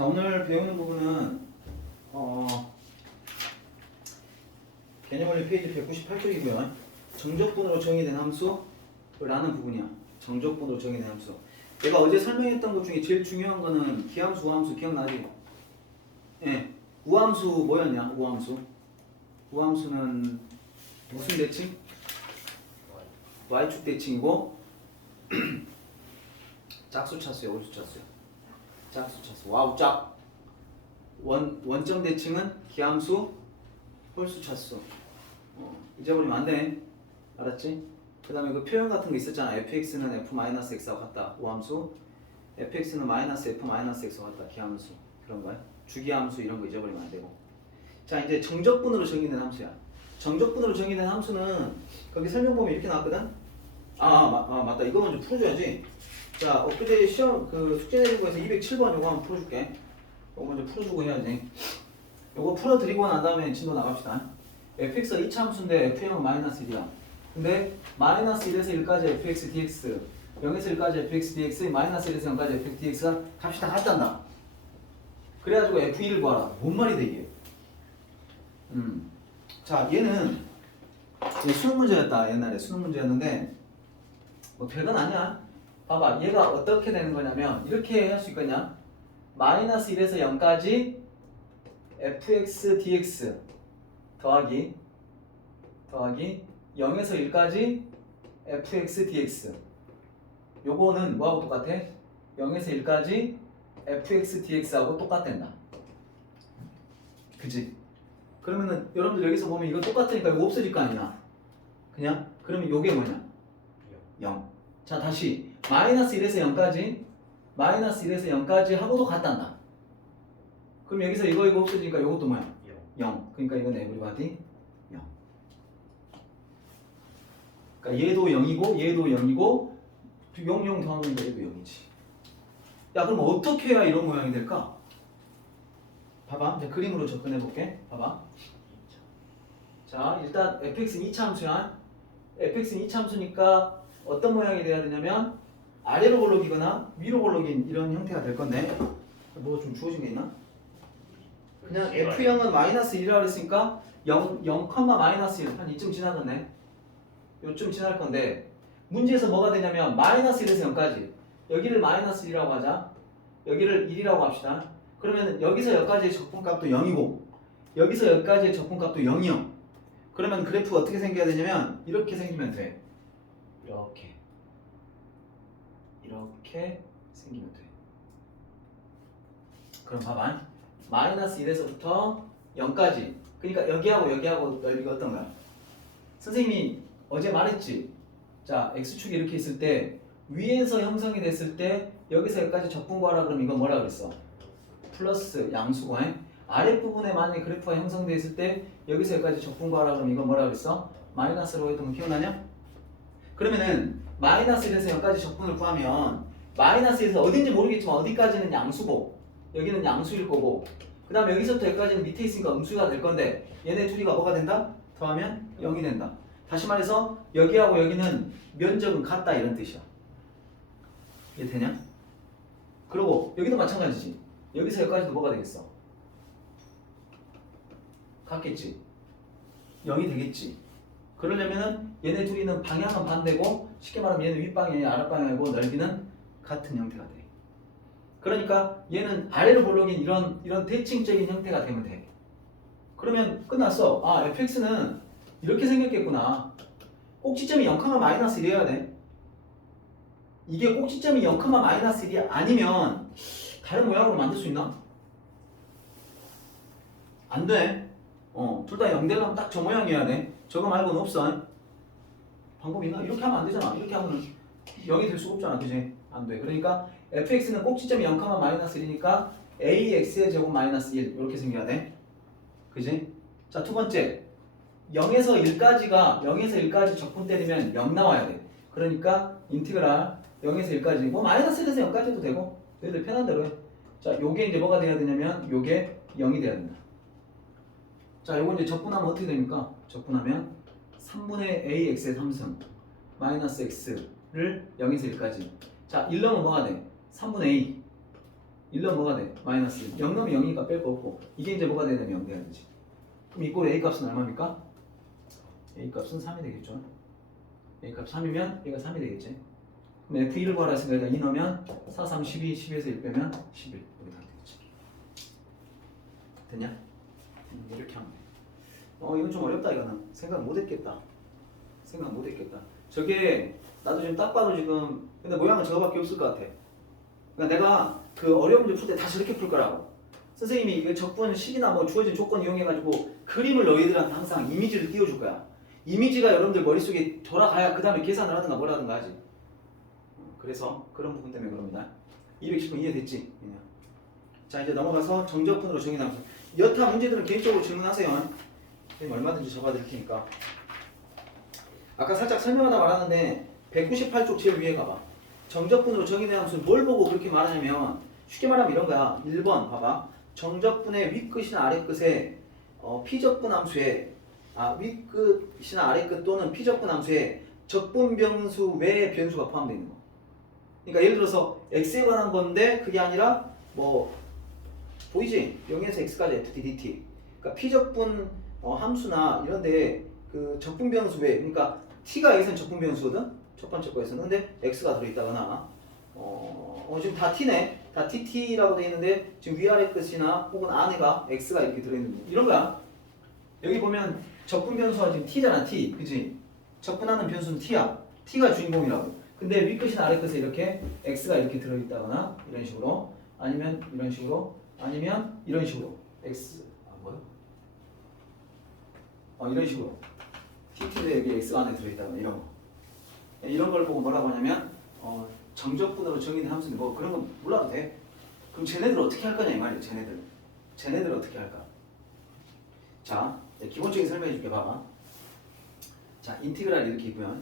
자, 오늘 배우는 부분은 개념원리 페이지 198쪽이고요. 정적분으로 정의된 함수라는 부분이야. 정적분으로 정의된 함수. 내가 어제 설명했던 것 중에 제일 중요한 거는 기함수, 우함수 기억나지? 예. 우함수 뭐였냐? 우함수. 우함수는 무슨 대칭? y축 대칭이고 짝수 차수야, 홀수 차수야. 짝수 차수. 와우 짝. 원점 대칭은 기함수, 홀수 차수. 잊어버리면 안 되네. 알았지? 그 다음에 그 표현 같은 거 있었잖아. fx는 f-x와 같다. 우함수. fx는 -f-x와 같다. 기함수. 그런 거야. 주기함수 이런 거 잊어버리면 안 되고. 자, 이제 정적분으로 정의된 함수야. 정적분으로 정의된 함수는 거기 설명 보면 이렇게 나왔거든. 맞다. 이거 먼저 풀어줘야지. 자, 엊그제 시험 그 숙제 내는 거에서 207번 요거 한번 풀어줄게. 요거 먼저 풀어주고 해야지. 요거 풀어드리고 난 다음에 진도 나갑시다. fx가 2차 함수인데 fm은 -1이야. 근데 -1에서 1까지 fx dx, 0에서 1까지 fx dx, -1에서 0까지 fx dx가 값이 다 같단다. 그래가지고 f1을 구하라. 뭔 말이 돼 이게? 자, 얘는 수능 문제였다. 옛날에 수능 문제였는데 뭐 별건 아니야. 봐봐, 얘가 어떻게 되는 거냐면 이렇게 할 수 있거냐? -1에서 0까지 fx dx 더하기 0에서 1까지 fx dx. 요거는 뭐하고 똑같아? 0에서 1까지 fx dx하고 똑같댄다. 그치? 그러면은 여러분들 여기서 보면 이거 똑같으니까 이거 없어질 거 아니야? 그냥? 그러면 요게 뭐냐? 0. 자, 다시 -1에서 0까지 하고도 같단다. 그럼 여기서 이거 없어지니까 요것도 뭐야? 0. 그러니까 이건 에브리바디 0. 그러니까 얘도 0이고 얘도 0이고 0, 0 더하면 얘도 0이지. 야, 그럼 어떻게 해야 이런 모양이 될까? 봐봐. 이제 그림으로 접근해 볼게. 봐봐. 자, 일단 fx는 2차 함수야. fx는 2차 함수니까 어떤 모양이 돼야 되냐면 아래로 볼록이거나 위로 볼록인 이런 형태가 될 건데 뭐 좀 주어진 게 있나? 그냥 F0은 -1이라고 그랬으니까 0, 0,-1 한 이쯤 지나겠네. 요쯤 지날 건데 문제에서 뭐가 되냐면 -1에서 0까지 여기를 -1이라고 하자. 여기를 1이라고 합시다. 그러면 여기서 여기까지의 적분값도 0이고 여기서 여기까지의 적분값도 0이요. 그러면 그래프가 어떻게 생겨야 되냐면 이렇게 생기면 돼. 이렇게 생기면 돼. 그럼 봐봐. -1에서부터 0까지. 그러니까 여기하고 넓이가 어떤 거야? 선생님이 어제 말했지. 자, x축이 이렇게 있을 때 위에서 형성이 됐을 때 여기서 여기까지 적분 구하라 그러면 이건 뭐라 그랬어? 플러스 양수고. 아랫부분에 만약에 그래프가 형성되어 있을 때 여기서 여기까지 적분 구하라 그러면 이건 뭐라 그랬어? 마이너스로 했던 거 기억나냐? 그러면은 -1에서 0까지 적분을 구하면 마이너스에서 어딘지 모르겠지만 어디까지는 양수고 여기는 양수일 거고 그 다음에 여기서부터 여기까지는 밑에 있으니까 음수가 될 건데 얘네 둘이가 뭐가 된다? 더하면 0이 된다. 다시 말해서 여기하고 여기는 면적은 같다 이런 뜻이야. 이해 되냐? 그리고 여기도 마찬가지지. 여기서 여기까지도 뭐가 되겠어? 같겠지. 0이 되겠지. 그러려면은 얘네 둘이는 방향은 반대고 쉽게 말하면 얘는 윗방향이 아랫방향이고 넓이는 같은 형태가 돼. 그러니까 얘는 아래로 볼록인 이런 대칭적인 형태가 되면 돼. 그러면 끝났어. 아, fx는 이렇게 생겼겠구나. 꼭지점이 0,-1이어야 돼. 이게 꼭지점이 0,-1이 아니면 다른 모양으로 만들 수 있나? 안 돼. 둘 다 0 되려면 딱 저 모양이어야 돼. 저거 말고는 없어. 방법이 있나? 이렇게 하면 안 되잖아. 이렇게 하면 0이 될 수가 없잖아. 그지? 안 돼. 그러니까 fx는 꼭지점이 0,-1이니까 ax의 제곱 -1 이렇게 생겨야 돼. 그지? 자, 두 번째. 0에서 1까지 적분 때리면 0 나와야 돼. 그러니까 인티그랄 0에서 1까지 뭐 -1에서 0까지 해도 되고 너희들 편한 대로 해. 자, 요게 이제 뭐가 돼야 되냐면 요게 0이 돼야 된다. 자, 요거 이제 적분하면 어떻게 됩니까? 적분하면 3분의 ax의 3승 -x를 0에서 1까지. 자, 1 넣으면 뭐가 돼? 3분의 a. 1 넣으면 뭐가 돼? 마이너스 1. 0 넣으면 0이니까 뺄 거 없고 이게 이제 뭐가 되냐면 0 돼야 되지. 그럼 이꼴 A 값은 얼마입니까? A 값은 3이 되겠죠. A 값 3이면 얘가 3이 되겠지. 그럼 F1을 구하라 했으니까 2 넣으면 4, 3, 12, 12에서 1 빼면 11 여기 다 되겠지. 됐냐? 이렇게 하면 돼. 이건 좀 어렵다. 이거는 생각 못 했겠다. 저게 나도 지금 딱 봐도 지금 근데 모양은 저거밖에 없을 것 같아. 그러니까 내가 그 어려운 문제 풀 때 다 저렇게 풀 거라고. 선생님이 이거 적분 식이나 뭐 주어진 조건 이용해가지고 그림을 너희들한테 항상 이미지를 띄워줄 거야. 이미지가 여러분들 머릿속에 돌아가야 그 다음에 계산을 하든가 뭘 하든가 하지. 그래서 그런 부분 때문에 그럽니다. 210분 이해됐지? 자 이제 넘어가서 정적분으로 정의함수. 여타 문제들은 개인적으로 질문하세요. 선생님 얼마든지 적어드릴 테니까. 아까 살짝 설명하다 말았는데 198쪽 제일 위에 가봐. 정적분으로 정의된 함수는 뭘 보고 그렇게 말하냐면 쉽게 말하면 이런 거야. 1번 봐봐. 정적분의 윗끝이나 아래끝에 피적분 함수에 윗끝이나 아래끝 또는 피적분 함수에 적분 변수 외의 변수가 포함되어 있는 거. 그러니까 예를 들어서 x에 관한 건데 그게 아니라 뭐 보이지? 0에서 x까지 ft dt. 그러니까 피적분 함수나 이런데 그 적분 변수 외 그러니까 t가 여기서는 적분 변수거든. 첫 번째 거에서는 근데 x가 들어있다거나 지금 다 t네. 다 tt라고 되어 있는데 지금 위아래 끝이나 혹은 안에가 x가 이렇게 들어있는 거. 이런 거야. 여기 보면 적분 변수가 지금 t잖아. t. 그치? 적분하는 변수는 t야. t가 주인공이라고. 근데 윗끝이나 아래끝에 이렇게 x가 이렇게 들어있다거나 이런 식으로 아니면 이런 식으로 아니면 이런 식으로 x 이런 식으로 tt에 여기 x가 안에 들어있다거나 이런 거. 이런 걸 보고 뭐라고 하냐면 정적분으로 정의된 함수는 뭐 그런 건 몰라도 돼. 그럼 쟤네들 어떻게 할 거냐 이 말이야. 쟤네들 어떻게 할까? 자 기본적인 설명해 줄게. 봐봐. 자 인티그랄 이렇게 있고요.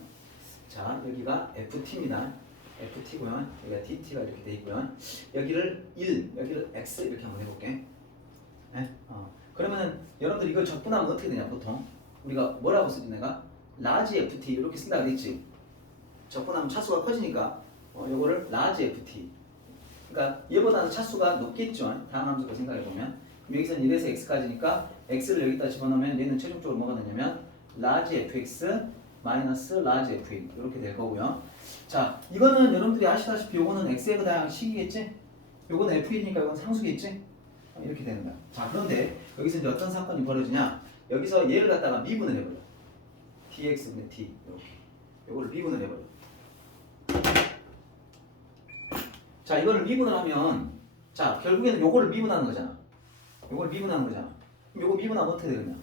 자 여기가 ft입니다. ft고요. 여기가 dt가 이렇게 돼 있고요. 여기를 1, 여기를 x 이렇게 한번 해볼게. 네? 그러면은 여러분들 이걸 적분하면 어떻게 되냐 보통 우리가 뭐라고 쓰지 내가 라지 ft 이렇게 쓴다 그랬지. 적분하면 차수가 커지니까 요거를 라지 ft. 그러니까 얘보다는 차수가 높겠죠. 다음 함수가 생각해 보면. 여기서는 1에서 x까지니까 x를 여기다 집어넣으면 얘는 최종적으로 뭐가 되냐면 라지 fx 마이너스 라지 f 이렇게 될 거고요. 자, 이거는 여러분들이 아시다시피 요거는 x의 다양한 식이겠지? 요거는 f이니까 요건 상수겠지? 이렇게 되는 거야. 자, 그런데 여기서 이제 어떤 사건이 벌어지냐? 여기서 얘를 갖다가 미분을 해버려. dx분의 t 이렇게. 요거를 미분을 해버려. 자, 이거를 미분을 하면 자, 결국에는 요거를 미분하는 거잖아. 요걸 미분하는 거잖아. 그럼 요거 미분하면 어떻게 되느냐?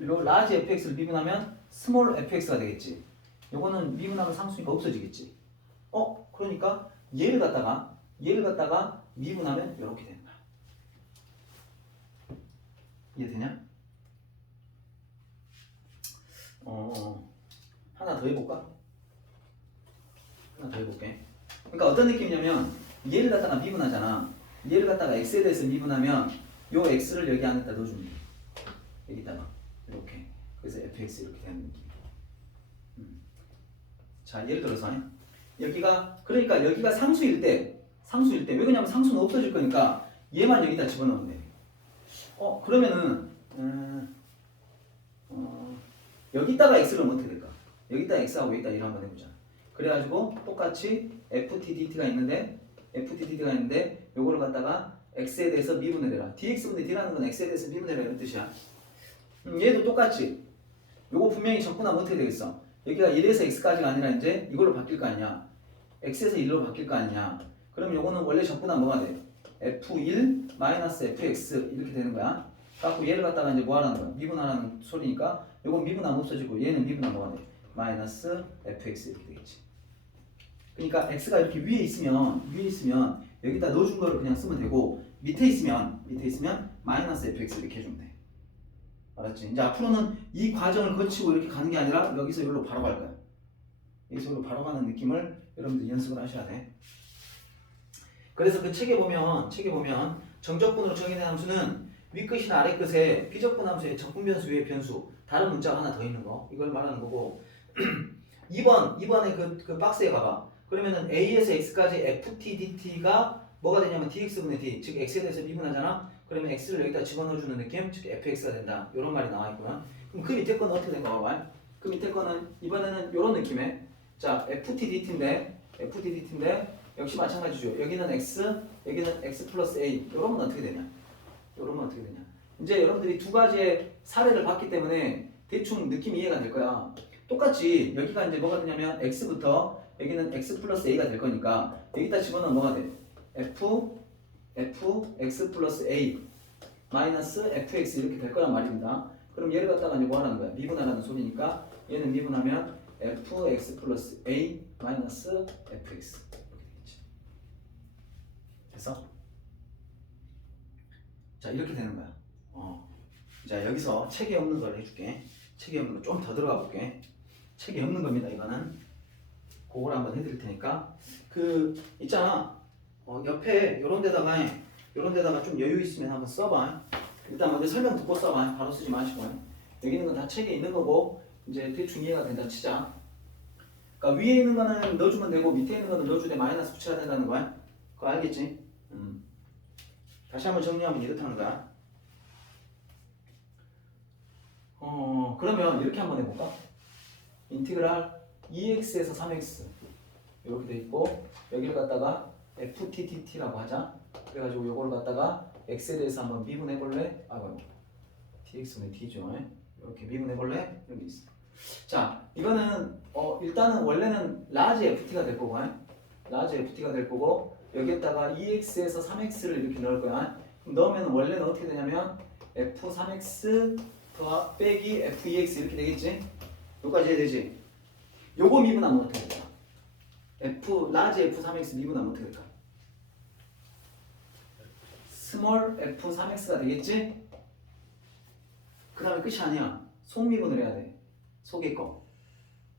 요 라지 fx를 미분하면 스몰 fx가 되겠지. 요거는 미분하면 상수니까 없어지겠지. 그러니까 얘를 갖다가 미분하면 이렇게 되는 거야. 이해되냐? 하나 더 해볼까? 하나 더 해볼게. 그러니까 어떤 느낌이냐면 얘를 갖다가 미분하잖아. 얘를 갖다가 x에 대해서 미분하면 요 x를 여기 안에다 넣어주면 돼. 여기다가 이렇게. 그래서 fx 이렇게 되는 느낌. 자, 예를 들어서 여기가 그러니까 여기가 상수일 때 왜 그러냐면 상수는 없어질 거니까 얘만 여기다 집어넣으면 돼. 그러면은 여기다가 x를 넣으면 어떻게 될까? 여기다 x하고 여기다 1 한번 해보자. 그래가지고 똑같이 ftdt가 있는데 요거를 갖다가 x에 대해서 미분을 해라. dx분의 d라는 건 x에 대해서 미분해라 이런 뜻이야. 얘도 똑같이 요거 분명히 적분하면 어떻게 되겠어? 여기가 1에서 x까지가 아니라 이제 이걸로 바뀔 거 아니냐? x에서 1로 바뀔 거 아니냐? 그럼 요거는 원래 적분하면 뭐가 돼? f1 마이너스 fx 이렇게 되는 거야. 갖고 얘를 갖다가 이제 뭐 하라는 거야? 미분하라는 소리니까 요건 미분하면 없어지고 얘는 미분하면 뭐가 돼? 마이너스 fx 이렇게 되겠지. 그러니까 x가 이렇게 위에 있으면 여기다 넣어준 거를 그냥 쓰면 되고 밑에 있으면 마이너스 fx 이렇게 해주면 돼. 알았지? 이제 앞으로는 이 과정을 거치고 이렇게 가는 게 아니라 여기서 여기로 바로 갈 거야. 여기서 여기로 바로 가는 느낌을 여러분들 연습을 하셔야 돼. 그래서 그 책에 보면 정적분으로 정의된 함수는 윗끝이나 아래끝에 비적분 함수의 적분 변수 외의 변수 다른 문자가 하나 더 있는 거 이걸 말하는 거고 2번에 그 박스에 가봐. 그러면은 a에서 x까지 ft dt가 뭐가 되냐면 dx분의 d, 즉 x에 대해서 미분하잖아. 그러면 x를 여기다 집어넣어주는 느낌, 즉 fx가 된다. 이런 말이 나와 있고요. 그럼 그 밑에 거는 어떻게 된가 봐봐요. 그 밑에 거는 이번에는 이런 느낌의 자 ftdt인데 역시 마찬가지죠. 여기는 x, 여기는 x 플러스 a. 이러면 어떻게 되냐? 이러면 어떻게 되냐? 이제 여러분들이 두 가지의 사례를 봤기 때문에 대충 느낌 이해가 될 거야. 똑같이 여기가 이제 뭐가 되냐면 x부터 여기는 x 플러스 a가 될 거니까 여기다 집어넣으면 뭐가 돼? x 플러스 a 마이너스 fx 이렇게 될 거란 말입니다. 그럼 얘를 갖다가 이제 뭐 하라는 거야? 미분하라는 소리니까 얘는 미분하면 fx 플러스 a 마이너스 fx 이렇게 되겠지. 됐어? 자 이렇게 되는 거야. 자 여기서 책에 없는 걸 해줄게. 책에 없는 거 좀 더 들어가 볼게. 책에 없는 겁니다. 이거는 그걸 한번 해드릴 테니까 그 있잖아. 옆에 요런 데다가 좀 여유 있으면 한번 써봐. 일단 먼저 설명 듣고 써봐. 바로 쓰지 마시고. 여기 있는 건 다 책에 있는 거고 이제 대충 이해가 된다 치자. 그러니까 위에 있는 거는 넣어주면 되고 밑에 있는 거는 넣어주되 마이너스 붙여야 된다는 거야. 그거 알겠지? 다시 한번 정리하면 이렇다는 거야. 그러면 이렇게 한번 해볼까? 인티그랄 2x에서 3x 이렇게 돼 있고 여기를 갖다가 fttt라고 하자. 그래가지고 요거를 갖다가 x에 대해서 한번 미분해 볼래? dx분의 d죠. 이렇게 미분해 볼래? 이런 게 있어. 자 이거는 일단은 원래는 라지 ft가 될 거고 라지 ft가 될 거고 여기에다가 2x에서 3x를 이렇게 넣을 거야. 그럼 넣으면 원래는 어떻게 되냐면 f3x 더하 빼기 f2x 이렇게 되겠지? 여기까지 해야 되지? 요거 미분하면 어떻게 될까? 라지 f3x 미분하면 어떻게 될까? 스몰 f3x가 되겠지? 그 다음에 끝이 아니야. 속미분을 해야 돼. 속의 거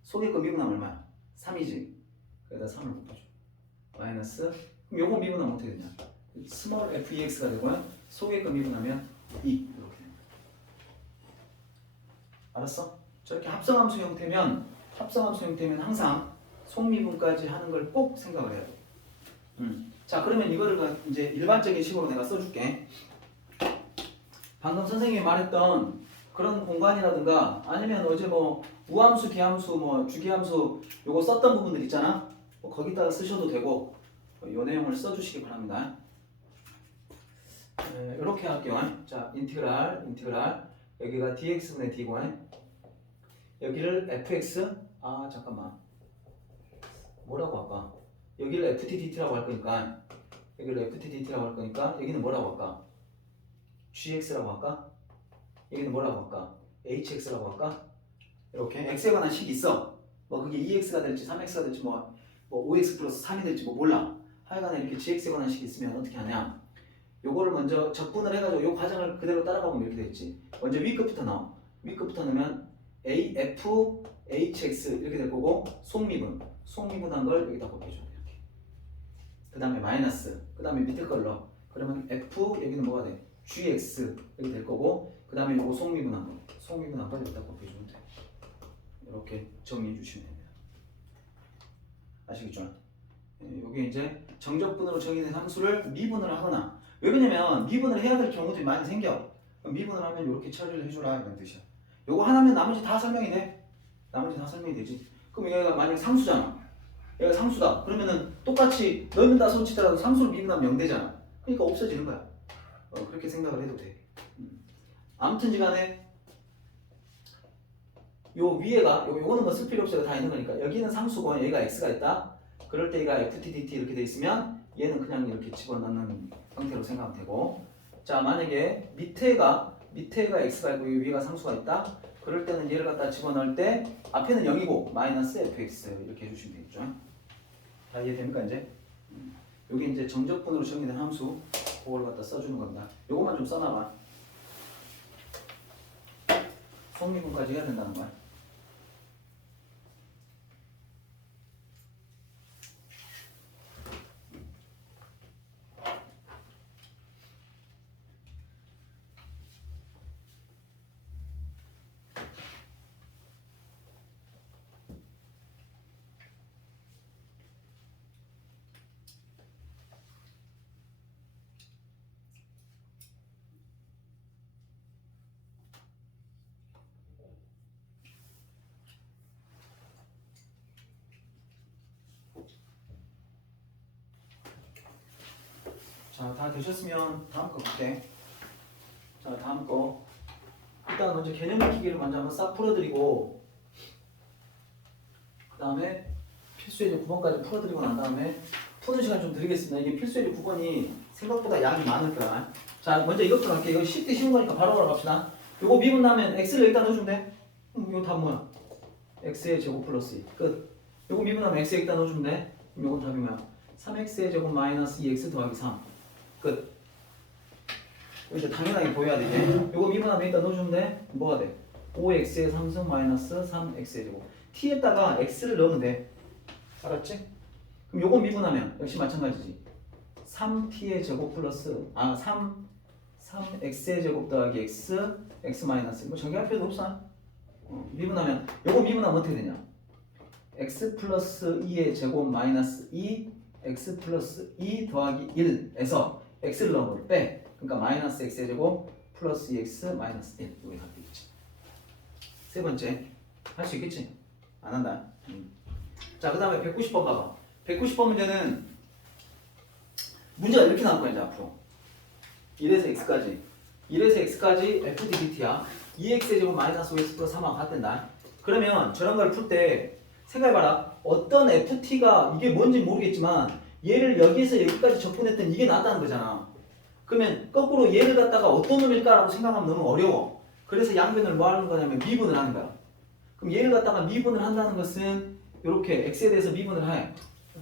미분하면 얼마야? 3이지? 여기다 3을 곱해줘. 마이너스 그럼 요거 미분하면 어떻게 되냐? 스몰 f2x가 되고요. 속의 거 미분하면 2 이렇게 됩니다. 알았어? 저렇게 합성함수 형태면 항상 속미분까지 하는 걸 꼭 생각을 해야 돼. 자 그러면 이거를 이제 일반적인 식으로 내가 써줄게. 방금 선생님이 말했던 그런 공간이라든가 아니면 어제 뭐 우함수, 기함수, 뭐 주기함수 요거 썼던 부분들 있잖아. 거기다가 쓰셔도 되고 요 내용을 써주시기 바랍니다. 이렇게 할게요. 자 인티그랄 여기가 dx분의 d고 여기를 fx 잠깐만 뭐라고 할까? 여기를 ftdt라고 할 거니까 여기는 뭐라고 할까? gx라고 할까? 여기는 뭐라고 할까? hx라고 할까? 이렇게 x에 관한 식이 있어. 뭐 그게 2x가 될지 3x가 될지 뭐 5x 플러스 3이 될지 뭐 몰라. 하여간에 이렇게 gx에 관한 식이 있으면 어떻게 하냐? 요거를 먼저 적분을 해가지고 요 과정을 그대로 따라가보면 이렇게 되겠지. 먼저 위급부터 나와. 위급부터 넣으면 a, f, hx 이렇게 될 거고 속미분한 걸 여기다 곱해줘. 이렇게. 그 다음에 마이너스. 그 다음에 밑에 걸 넣어. 그러면 f 여기는 뭐가 돼? gx 이렇게 될 거고 그 다음에 요거 속미분한 걸 여기다 곱해주면 돼. 이렇게 정리해 주시면 됩니다. 아시겠죠? 요게 이제 정적분으로 정의된 함수를 미분을 하거나 왜 그러냐면 미분을 해야 될 경우들이 많이 생겨. 미분을 하면 이렇게 처리를 해주라 이런 뜻이야. 요거 하나면 나머지 다 설명이 돼. 되지. 그럼 얘가 만약 상수잖아. 얘가 상수다. 그러면은 똑같이 넣는다 손치더라도 상수를 미분하면 0되잖아. 그러니까 없어지는 거야. 그렇게 생각을 해도 돼. 아무튼지 간에 요 위에가 요거는 뭐 쓸 필요 없어요. 다 있는 거니까. 여기는 상수고 얘가 x가 있다. 그럴 때 얘가 ftdt 이렇게 돼 있으면 얘는 그냥 이렇게 집어넣는 형태로 생각하면 되고 자 만약에 밑에가 x가 있고 위에가 상수가 있다. 그럴 때는 얘를 갖다 집어넣을 때 앞에는 0이고 마이너스 fx 이렇게 해주시면 되겠죠. 다 이해됩니까 이제? 요게 이제 정적분으로 정의된 함수 그걸 갖다 써주는 겁니다. 요것만 좀 써놔봐. 속미분까지 해야 된다는 거야. 자, 다 되셨으면 다음 거 볼게. 자, 다음 거. 일단 먼저 개념 익히기를 먼저 한번 싹 풀어드리고, 그 다음에 필수예제 9번까지 풀어드리고 난 다음에 푸는 시간 좀 드리겠습니다. 이게 필수예제 9번이 생각보다 양이 많을 거야. 자, 먼저 이것부터 할게. 이거 쉽게 쉬운 거니까 바로 가봅시다. 요거 미분 나면 x를 여기다 넣어주면 돼. 이거 답 뭐야? x의 제곱 플러스 2. 끝. 요거 미분 나면 x 여기다 넣어주면 돼. 그럼 요건 답이 뭐야? 3x의 제곱 마이너스 2x 더하기 3. 끝. 이제 당연하게 보여야 되지. 요거 미분하면 여기다 넣어주면 돼. 뭐가 돼? 5x의 3승 마이너스 3x의 제곱. t에다가 x를 넣으면 돼. 알았지? 그럼 요거 미분하면 역시 마찬가지지. 3t의 제곱 플러스 3x의 제곱 더하기 x 마이너스 뭐 정리할 필요도 없어. 미분하면 요거 미분하면 어떻게 되냐? x 플러스 2의 제곱 마이너스 2 x 플러스 2 더하기 1에서 x를 넣어버려. 빼. 그러니까 마이너스 x의 제곱 플러스 2x 마이너스 1. 이게 답 되겠지. 세 번째 할 수 있겠지? 안 한다. 자, 그 다음에 190번 봐봐. 190번 문제는 문제가 이렇게 나올 거야. 이제 앞으로 1에서 x까지 1에서 x까지 f dt야. 2x의 제곱 마이너스 5x 플러스 3하고 같단다. 그러면 저런 걸 풀 때 생각해봐라. 어떤 ft가 이게 뭔지 모르겠지만 얘를 여기에서 여기까지 접근했던 이게 나왔다는 거잖아. 그러면 거꾸로 얘를 갖다가 어떤 놈일까라고 생각하면 너무 어려워. 그래서 양변을 뭐 하는 거냐면 미분을 하는 거야. 그럼 얘를 갖다가 미분을 한다는 것은 이렇게 x에 대해서 미분을 해.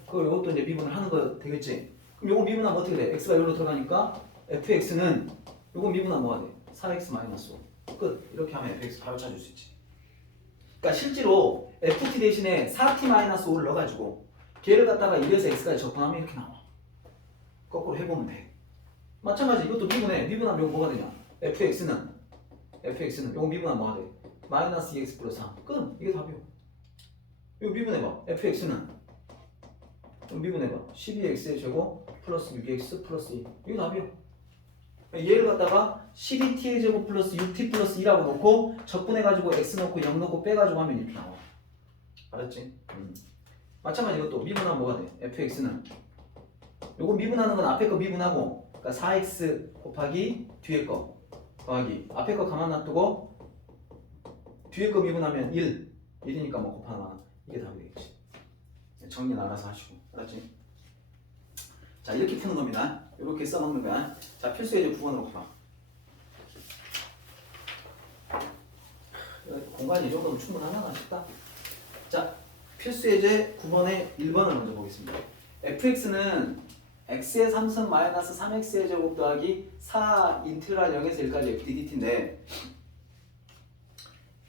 이것도 이제 미분을 하는 거 되겠지. 그럼 요거 미분하면 어떻게 돼? x가 여기로 들어가니까 fx는 요거 미분하면 뭐가 돼? 4x-5. 끝. 이렇게 하면 fx 바로 찾을 수 있지. 그러니까 실제로 ft 대신에 4t-5를 넣어가지고 걔를 갖다가 1에서 x까지 접근하면 이렇게 나와. 거꾸로 해보면 돼. 마찬가지 이것도 미분해. 미분하면 요거 뭐가 되냐? fx는 요거 미분하면 뭐가 돼? 마이너스 2x 플러스 3. 끝. 이게 답이요. 요거 미분해봐. fx는 미분해봐. 12x의 제곱 플러스 6x 플러스 2. 이게 답이요. 얘를 갖다가 12t의 제곱 플러스 6t 플러스 2라고 놓고 적분해가지고 x 넣고 0 넣고 빼가지고 하면 이렇게 나와. 알았지? 마찬가지 이것도 미분하면 뭐가 돼? fx는 요거 미분하는 건 앞에 거 미분하고 그러니까 4x 곱하기 뒤에 거 더하기 앞에 거 가만 놔두고 뒤에 거 미분하면 1이니까 뭐 곱하나 이게 답이 되겠지. 정리는 알아서 하시고. 알았지? 자, 이렇게 푸는 겁니다. 이렇게 써먹는 거야. 자, 필수예제 9번으로 봐. 공간이 이 정도면 충분하나 싶다. 자, 필수예제 9번의 1번을 먼저 보겠습니다. fx는 x의 3승 마이너스 3x의 제곱 더하기 4 인테그랄 0에서 1까지 f dt인데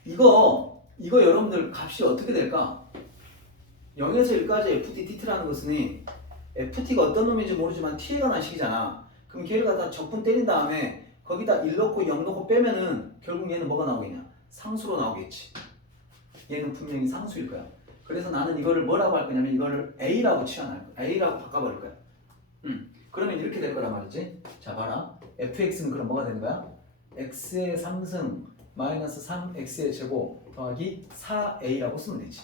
이거 여러분들 값이 어떻게 될까? 0에서 1까지 f dt라는 것은 ft가 어떤 놈인지 모르지만 t에 관한 식이잖아. 그럼 걔를 갖다 적분 때린 다음에 거기다 1 넣고 0 넣고 빼면은 결국 얘는 뭐가 나오겠냐? 상수로 나오겠지. 얘는 분명히 상수일 거야. 그래서 나는 이거를 뭐라고 할 거냐면 이거를 a라고 치환할 거야. a라고 바꿔버릴 거야. 그러면 이렇게 될 거란 말이지. 자, 봐라. fx는 그럼 뭐가 되는 거야? x의 3승 마이너스 3x의 제곱 더하기 4a라고 쓰면 되지.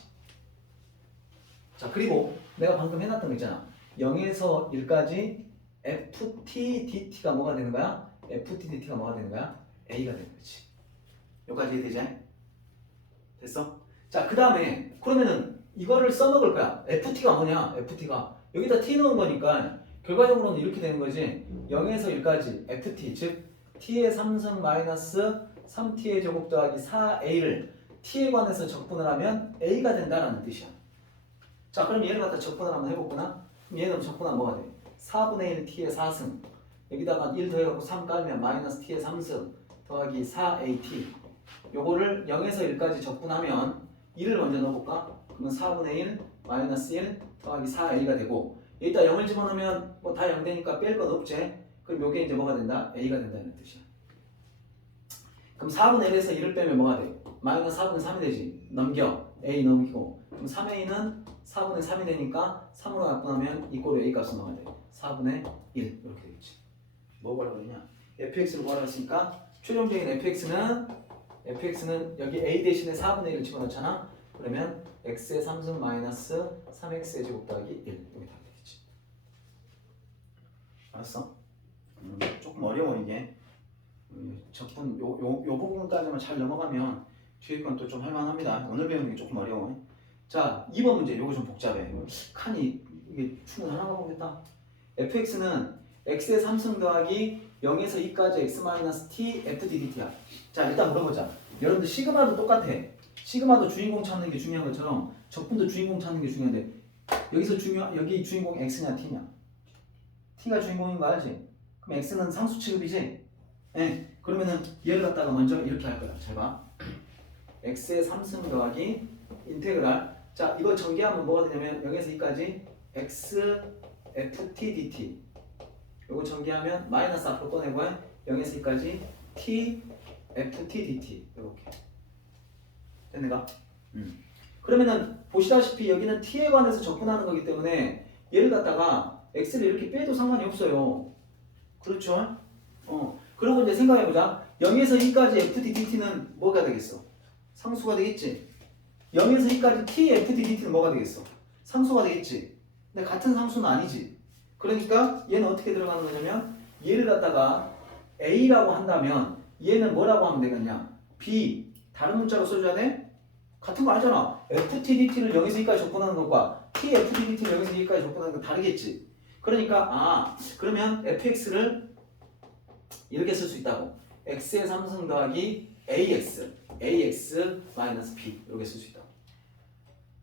자, 그리고 내가 방금 해놨던 거 있잖아. 0에서 1까지 ft dt가 뭐가 되는 거야? ft dt가 뭐가 되는 거야? a가 되는 거지. 여기까지 이해되지? 됐어? 자, 그 다음에 그러면은 이거를 써먹을 거야. ft가 뭐냐? ft가 여기다 t 넣은 거니까 결과적으로는 이렇게 되는 거지. 0에서 1까지 ft 즉 t의 3승 마이너스 3t의 제곱 더하기 4a를 t에 관해서 적분을 하면 a가 된다라는 뜻이야. 자, 그럼 얘를 갖다 적분을 한번 해볼구나. 그럼 얘는 적분하면 뭐가 돼? 4분의 1 t의 4승 여기다가 1 더해갖고 3 깔면 마이너스 t의 3승 더하기 4at 요거를 0에서 1까지 적분하면 1을 먼저 넣어볼까? 그러면 4분의 1 마이너스 1 더하기 4a가 되고 여기다 0을 집어넣으면 뭐 다 0 되니까 뺄 건 없지. 그럼 요게 이제 뭐가 된다? a가 된다는 뜻이야. 그럼 4분의 1에서 1을 빼면 뭐가 돼? 마이너스 4분의 3이 되지. 넘겨. a 넘기고. 그럼 3a는 4분의 3이 되니까 3으로 약분하면 이꼴 a 값은 뭐가 돼? 4분의 1 이렇게 되겠지. 뭐 구하라고 그러냐? fx를 구하라고 했으니까 최종적인 fx는 여기 a 대신에 4분의 1을 집어넣잖아. 그러면 x의 3승 마이너스 3x의 제곱 더하기 1 이렇게 다 되겠지. 알았어? 조금 어려워 이게. 적분 요 부분까지만 잘 넘어가면 뒤에 건 또 좀 할만합니다. 오늘 배우는 게 조금 어려워. 자, 2번 문제 요거 좀 복잡해. 칸이 이게 충분하나 보겠다. fx는 x의 3승 더하기 0에서 2까지 x-t fdt야. 자, 일단 물어보자. 여러분들 시그마도 똑같아. 시그마도 주인공 찾는 게 중요한 것처럼 적분도 주인공 찾는 게 중요한데 여기서 여기 주인공 x냐 t냐? t가 주인공인 거 알지? 그럼 x는 상수 취급이지? 예. 그러면은 얘를 갖다가 먼저 이렇게 할 거야. 잘 봐. x의 3승 더하기 인테그랄. 자, 이거 전개하면 뭐가 되냐면 0에서 2까지 x ft dt. 요거 전개하면 마이너스 앞으로 꺼내고 0에서 2까지 t ft dt. 이렇게. 됐네가? 그러면은 보시다시피 여기는 t에 관해서 접근하는 거기 때문에 얘를 갖다가 x를 이렇게 빼도 상관이 없어요. 그렇죠? 그리고 이제 생각해보자. 0에서 2까지 fdt는 뭐가 되겠어? 상수가 되겠지? 0에서 2까지 t fdt는 뭐가 되겠어? 상수가 되겠지? 근데 같은 상수는 아니지. 그러니까 얘는 어떻게 들어가는 거냐면 얘를 갖다가 a라고 한다면 얘는 뭐라고 하면 되겠냐? b 다른 문자로 써줘야 돼? 같은 거 알잖아. ftdt를 0에서 2까지 접근하는 것과 t fdt를 0에서 2까지 접근하는 건 다르겠지. 그러니까 그러면 fx를 이렇게 쓸 수 있다고. x의 3승 더하기 ax b 이렇게 쓸 수 있다고.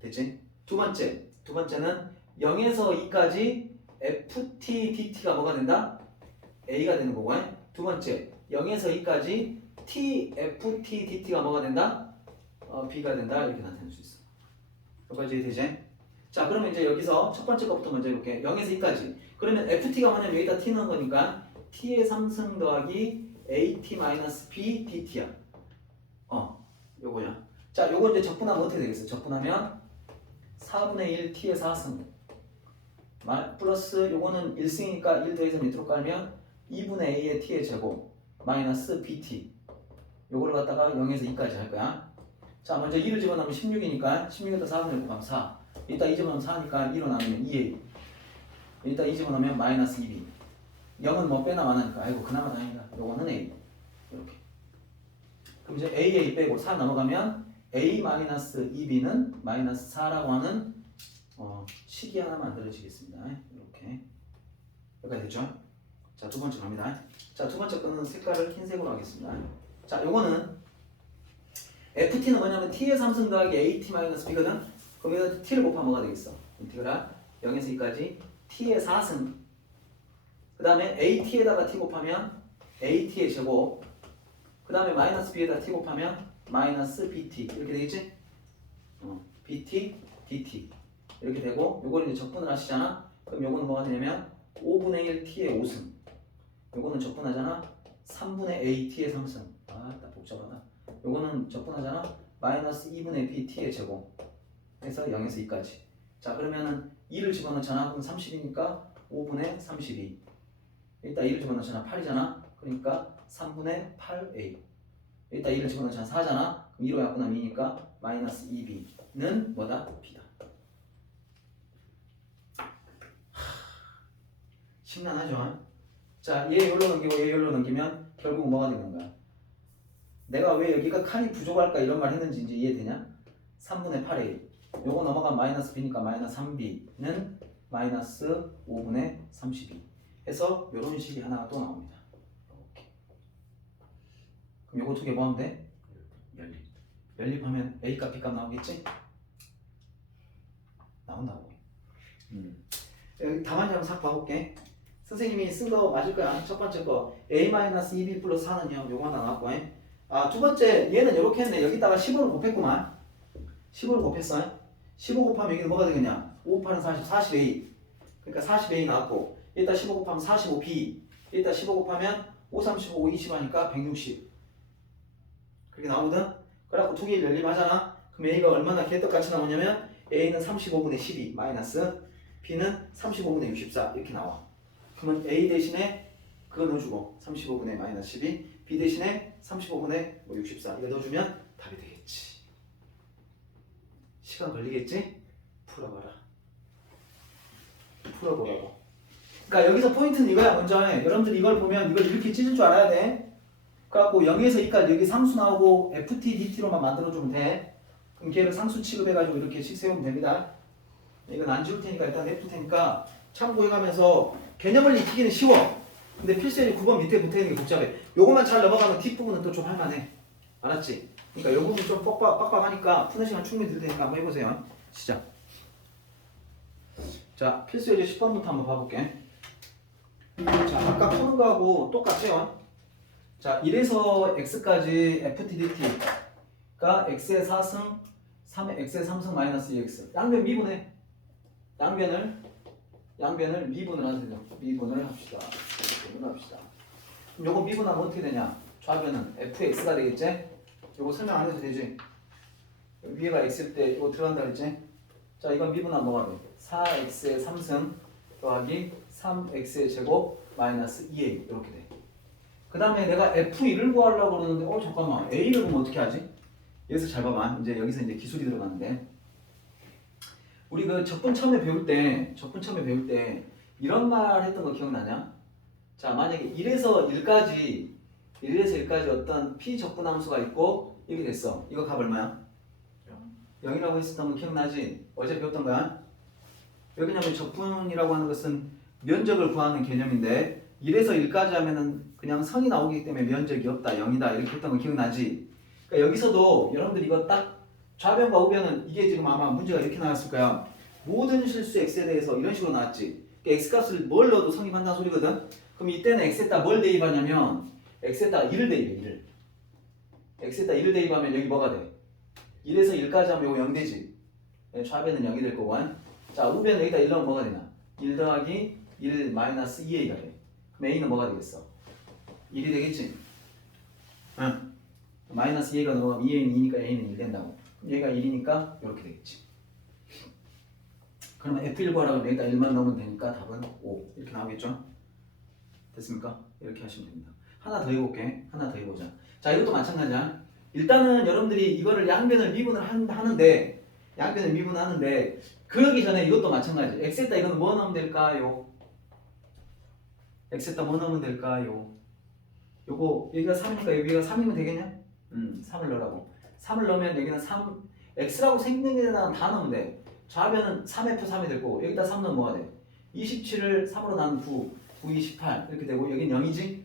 됐지? 두 번째는 0에서 2까지 ft dt가 뭐가 된다? a가 되는 거고. 두 번째 0에서 2까지 t ft dt가 뭐가 된다? b가 된다. 이렇게 나타낼 수 있어. 여기까지 되지? 자, 그러면 이제 여기서 첫 번째 것부터 먼저 해볼게. 0에서 2까지. 그러면 ft가 뭐냐면 여기다 t 넣은 거니까 t의 3승 더하기 at-b dt야. 요거야. 자, 요거 이제 적분하면 어떻게 되겠어? 적분하면 4분의 1 t의 4승 플러스 요거는 1승이니까 1 더해서 밑으로 깔면 2분의 a의 t의 제곱 마이너스 bt. 요거를 갖다가 0에서 2까지 할 거야. 자, 먼저 2를 집어넣으면 16이니까 16에다 4분의 1 곱하면 4. 이따 2 집어넣으면 4니까 2로 나누면 2a. 이따 2 집어넣으면 마이너스 2b. 0은 뭐 빼나 마나니까 아이고 그나마 다행이다. 요거는 a. 이렇게. 그럼 이제 a 빼고 4 넘어가면 a-2b는 마이너스 4라고 하는 식이 하나 만들어지겠습니다. 이렇게. 여기까지 됐죠? 자, 두 번째 갑니다. 자, 두 번째 거는 색깔을 흰색으로 하겠습니다. 자, 요거는 ft는 뭐냐면 t의 3승 더하기 at-b거든. 그럼 여기다 t를 곱하면 뭐가 되겠어? 인테그랄 0에서 2까지 t의 4승 그 다음에 at에다가 t 곱하면 at의 제곱 그 다음에 마이너스 b에다 t 곱하면 마이너스 bt 이렇게 되겠지? bt dt 이렇게 되고 요거를 이제 적분을 하시잖아. 그럼 요거는 뭐가 되냐면 5분의 1 t의 5승 요거는 적분하잖아. 3분의 a t의 3승 딱 복잡하다. 요거는 적분하잖아. 마이너스 2분의 b t의 제곱 해서 0에서 2까지. 자, 그러면은 2를 집어넣잖아. 그럼 30이니까 5분의 32. 일단 2를 집어넣잖아. 8이잖아. 그러니까 3분의 8a. 일단 2를 집어넣잖아. 4잖아. 그럼 2로 약분하면 2니까 마이너스 2b는 뭐다? b다. 심란하죠? 자, 얘 여기로 넘기고 얘 여기로 넘기면 결국 뭐가 되는 거야? 내가 왜 여기가 칸이 부족할까 이런 말 했는지 이제 이해되냐? 3분의 8a. 요거 넘어가면 마이너스 b니까 마이너스 3b는 마이너스 5분의 32 해서 요런 식이 하나가 또 나옵니다. 이렇게. 그럼 요거 두 개 뭐 하면 돼? 연립하면 a값 b값 나오겠지? 나온다고. 여기 답안지 한번 싹 봐볼게. 선생님이 쓴 거 맞을 거야. 첫 번째 거 a-2b 플러스 4는요. 요거 하나 나왔고. 두 번째 얘는 이렇게 했네. 여기다가 15를 곱했구만. 15를 곱했어. 15 곱하면 여기는 뭐가 되겠냐? 5 8은 40, 40a. 그러니까 40a 나왔고 일단 15 곱하면 45b. 일단 15 곱하면 5, 35, 5, 20 하니까 160. 그렇게 나오거든? 그래갖고 두 개 연립하잖아. 그럼 a가 얼마나 개떡같이 나오냐면 a는 35분의 12 마이너스 b는 35분의 64 이렇게 나와. 그러면 a 대신에 그거 넣어주고 35분의 마이너스 12 b 대신에 35분의 64 이거 넣어주면 답이 되겠지. 시간 걸리겠지? 풀어봐라. 풀어보라고. 그러니까 여기서 포인트는 이거야. 먼저 여러분들 이걸 보면 이걸 이렇게 찢을 줄 알아야 돼. 그래갖고 0에서 2까지 여기 상수 나오고 ft, dt로만 만들어주면 돼. 그럼 걔를 상수 취급해가지고 이렇게 식 세우면 됩니다. 이건 안 지울 테니까 일단 냅둘 테니까 참고해가면서 개념을 익히기는 쉬워. 근데 필수에 9번 밑에 붙어있는 게 복잡해. 요것만 잘 넘어가면 뒷부분은 또 좀 할만해. 알았지? 그러니까 요 부분 좀 빡빡하니까 푸는 시간 충분히 들 테니까 한번 해보세요. 시작. 자, 필수 예제 10번부터 한번 봐볼게. 자, 아까 푸는 거하고 똑같아요. 자, 1에서 x까지 ftdt가 x의 4승, x의 3승 마이너스 2x. 양변 미분해. 양변을 미분을 하세요. 미분을 합시다. 미분합시다. 그럼 요거 미분하면 어떻게 되냐? 좌변은 fx가 되겠지? 요거 설명 안 해도 되지? 위에가 x일 때 이거 들어간다 그랬지? 자, 이건 미분하면 뭐가 돼? 4x의 3승 더하기 3x의 제곱 마이너스 2a 이렇게 돼. 그 다음에 내가 f1을 구하려고 그러는데 잠깐만 a를 보면 어떻게 하지? 여기서 잘 봐봐. 이제 여기서 이제 기술이 들어가는데 우리 그 적분 처음에 배울 때 이런 말 했던 거 기억나냐? 자, 만약에 1에서 1까지 어떤 p 적분함수가 있고 이렇게 됐어. 이거 값 얼마야? 0이라고 했었던 거 기억나지? 어제 배웠던 거야? 왜냐면 적분이라고 하는 것은 면적을 구하는 개념인데 1에서 1까지 하면은 그냥 선이 나오기 때문에 면적이 없다, 0이다 이렇게 했던 거 기억나지? 그러니까 여기서도 여러분들 이거 딱 좌변과 우변은 이게 지금 아마 문제가 이렇게 나왔을 거야. 모든 실수 x에 대해서 이런 식으로 나왔지. 그러니까 x 값을 뭘 넣어도 성립한다는 소리거든. 그럼 이때는 x에다 뭘 대입하냐면 x에다 1을 대입해. 1을. x에다 1을 대입하면 여기 뭐가 돼? 1에서 1까지 하면 이거 0 되지. 좌변은 0이 될 거고. 자, 우변은 여기다 1 넣으면 뭐가 되나? 1 더하기 1 마이너스 2a가 돼. 그럼 a는 뭐가 되겠어? 1이 되겠지? 응. 마이너스 2a가 넘어가면 2a는 2니까 a는 1 된다고. 그럼 얘가 1이니까 이렇게 되겠지. 그러면 f1 구하라고 여기다 1만 넣으면 되니까 답은 5 이렇게 나오겠죠? 됐습니까? 이렇게 하시면 됩니다. 하나 더 해볼게. 하나 더 해보자. 자, 이것도 마찬가지야. 일단은 여러분들이 이거를 양변을 미분을 하는데 그러기 전에 이것도 마찬가지. x에다 이거는 뭐 넣으면 될까요? x에다 뭐 넣으면 될까요? 요거 여기가 3이니까 여기가 3이면 되겠냐? 3을 넣으라고. 3을 넣으면 여기는 3 x라고 생긴 데다가 다 넣으면 돼. 좌변은 3f3이 될 거고 여기다 3 넣으면 뭐가 돼? 27을 3으로 나눈 9, 9, 28 이렇게 되고 여긴 0이지?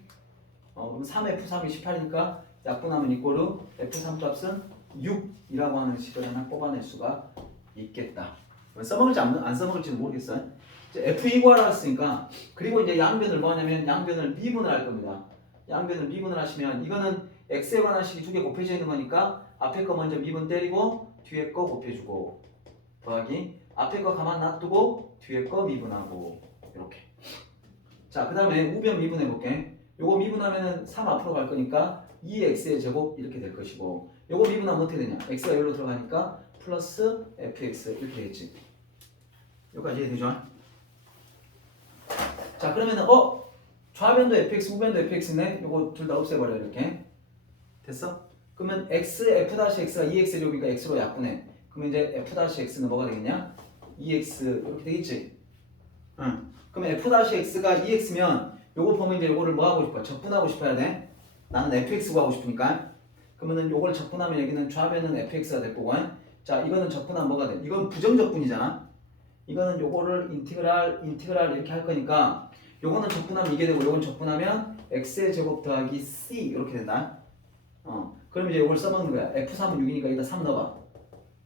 그럼 3f3이 18이니까 약분하면 이꼴로 f3 값은 6이라고 하는 식을 하나 뽑아낼 수가 있겠다. 써먹을지 안 써먹을지는 모르겠어요. 이제 f2 구하라 했으니까 그리고 이제 양변을 뭐 하냐면 양변을 미분을 할 겁니다. 양변을 미분을 하시면 이거는 x에 관한 식이 두 개 곱해져 있는 거니까 앞에 거 먼저 미분 때리고 뒤에 거 곱해주고 더하기 앞에 거 가만 놔두고 뒤에 거 미분하고 이렇게. 자, 그 다음에 우변 미분해 볼게. 요거 미분하면은 3 앞으로 갈 거니까 2x의 제곱 이렇게 될 것이고 요거 미분하면 어떻게 되냐? x가 여기로 들어가니까 플러스 fx 이렇게 되겠지. 여기까지 이해되죠? 자, 그러면은 좌변도 fx 우변도 fx네. 요거 둘 다 없애버려 이렇게. 됐어? 그러면 x f-x가 2x 제곱이니까 x로 약분해. 그러면 이제 f-x는 뭐가 되겠냐? 2x 이렇게 되겠지? 응. 그러면 f-x가 2x면 요거 보면 이제 요거를 뭐 하고 싶어? 적분하고 싶어야 돼. 나는 fx 구하고 싶으니까. 그러면은 요걸 적분하면 여기는 좌변은 fx가 될 거고. 자, 이거는 적분하면 뭐가 돼? 이건 부정적분이잖아. 이거는 요거를 인티그랄 이렇게 할 거니까 요거는 적분하면 이게 되고 요건 적분하면 x의 제곱 더하기 c 이렇게 된다. 그럼 이제 요걸 써먹는 거야. f3은 6이니까 여기다 3 넣어봐.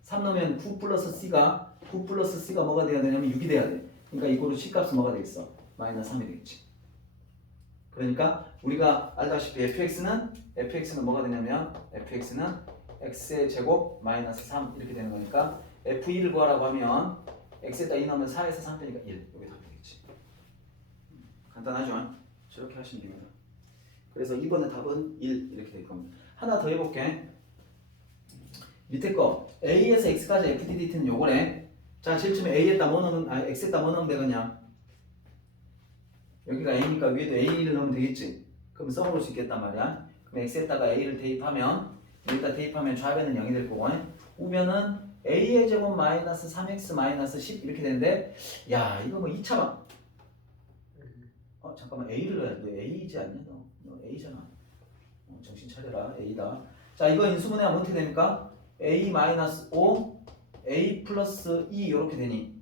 3 넣으면 9 플러스 c가 뭐가 돼야 되냐면 6이 돼야 돼. 그러니까 이거로 c 값은 뭐가 되겠어? 마이너스 3이 되겠지. 그러니까 우리가 알다시피 fx는 뭐가 되냐면 fx는 x의 제곱 마이너스 3 이렇게 되는 거니까 f2를 구하라고 하면 x에다 2 넣으면 4에서 3 빼니까 1 이게 답이 되겠지. 간단하죠? 저렇게 하시면 됩니다. 그래서 이번에 답은 1 이렇게 될 겁니다. 하나 더 해볼게. 밑에 거 a에서 x까지 fdt는 요거래. 자, 제일 처음에 x에다 뭐 넣으면 되겠냐? 여기가 a니까 위에도 a를 넣으면 되겠지. 그럼 써먹을 수 있겠단 말이야. 그럼 x에다가 a를 대입하면 여기다 대입하면 좌변은 0이 될 거고 우변은 a의 제곱 마이너스 3x 마이너스 10 이렇게 되는데 야, 이거 뭐 2차방 잠깐만 A를 넣어야지. 너 A이지 않냐 너? 너 A잖아. 정신 차려라. A다. 자 이거 인수분해하면 어떻게 됩니까? A-5 A 플러스 2 이렇게 되니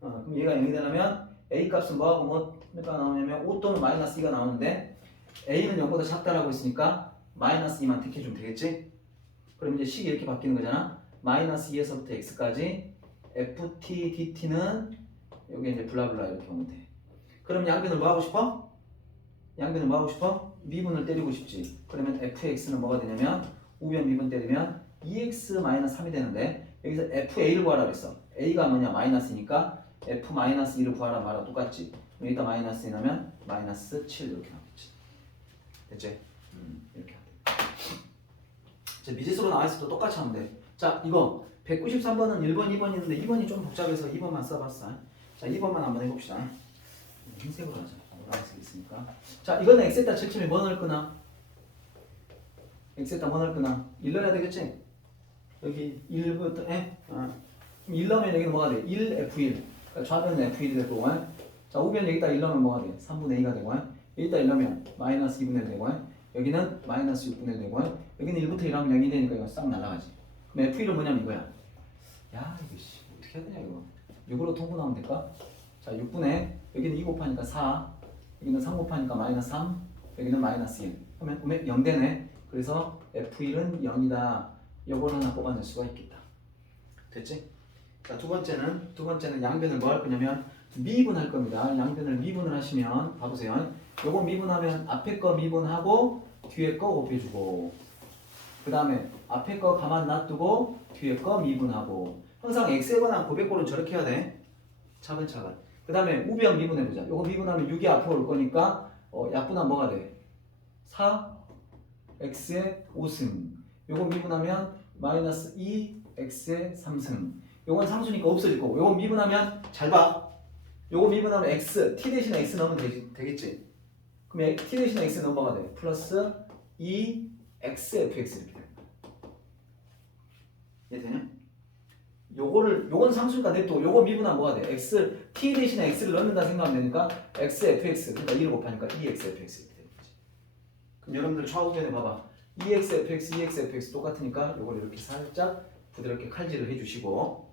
그럼 얘가 0이 되려면 A 값은 뭐하고 뭐가 나오냐면 5 또는 마이너스 2가 나오는데 A는 0보다 작다라고 했으니까 마이너스 2만 택해주면 되겠지? 그럼 이제 식이 이렇게 바뀌는 거잖아. 마이너스 2에서부터 x까지 ft dt는 여기 이제 블라블라 이렇게 오면 돼. 그럼 양변을 뭐 하고 싶어? 양변을 뭐 하고 싶어? 미분을 때리고 싶지. 그러면 fx는 뭐가 되냐면 우변 미분 때리면 2x-3이 되는데 여기서 fa를 구하라 그랬어. a가 뭐냐? 마이너스니까 f-2를 구하라 말하고 똑같지. 여기다 마이너스 2 넣으면 마이너스 7 이렇게 나오겠지. 됐지? 이렇게 하면 돼. 미지수로 나와있을 때 똑같이 하면 돼. 자 이거 193번은 1번, 2번 있는데 2번이 좀 복잡해서 2번만 써봤어. 자 2번만 한번 해봅시다. 흰색으로 하자. 노란색 있으니까. 자 이거는 x에다 칠점에 뭐 넣을 거나? x에다 뭐 넣을 거나? 1 넣어야 되겠지? 여기 1부터 1 넣으면 여기는 뭐가 돼? 1f1 그러니까 좌변은 f1이 될 거고 자 우변 여기다 1 넣으면 뭐가 돼? 3분의 2가 되고 여기다 1 넣으면 마이너스 2분의 1 되고 여기는 마이너스 6분의 1 되고 여기는 1부터 1 하면 0이 되니까 이거 싹 날아가지. 그럼 f1은 뭐냐면 이거야. 야 이거 씨 어떻게 해야 되냐 이거. 6으로 통분하면 될까? 자 6분의 여기는 2 곱하니까 4 여기는 3 곱하니까 마이너스 3 여기는 마이너스 1 그러면 0 되네. 그래서 f1은 0이다. 요걸 하나 뽑아낼 수가 있겠다. 됐지? 자 두 번째는 양변을 뭐 할 거냐면 미분할 겁니다. 양변을 미분을 하시면 봐보세요. 요거 미분하면 앞에 거 미분하고 뒤에 거 곱해주고 그 다음에 앞에 거 가만 놔두고 뒤에 거 미분하고 항상 x에 관한 고백골은 저렇게 해야 돼. 차근차근. 그 다음에 우변 미분해보자. 요거 미분하면 6이 앞에 올 거니까 약분하면 뭐가 돼? 4 x의 5승. 요거 미분하면 마이너스 2 x의 3승. 요건 상수니까 없어질 거고 요거 미분하면 잘 봐. 요거 미분하면 x, t 대신에 x 넣으면 되겠지. 그럼 t 대신에 x 넣으면 뭐가 돼? 플러스 2 x fx 이렇게 됩니다. 이해되냐? 요건 상수니까 냅두고 요거 미분하면 뭐가 돼? x, t 대신에 x를 넣는다 생각하면 되니까 x fx 그러니까 2를 곱하니까 2x fx 이렇게 되는 거지. 그럼 여러분들 좌우변에 봐봐. 2x fx, 2x fx 똑같으니까 요걸 이렇게 살짝 부드럽게 칼질을 해주시고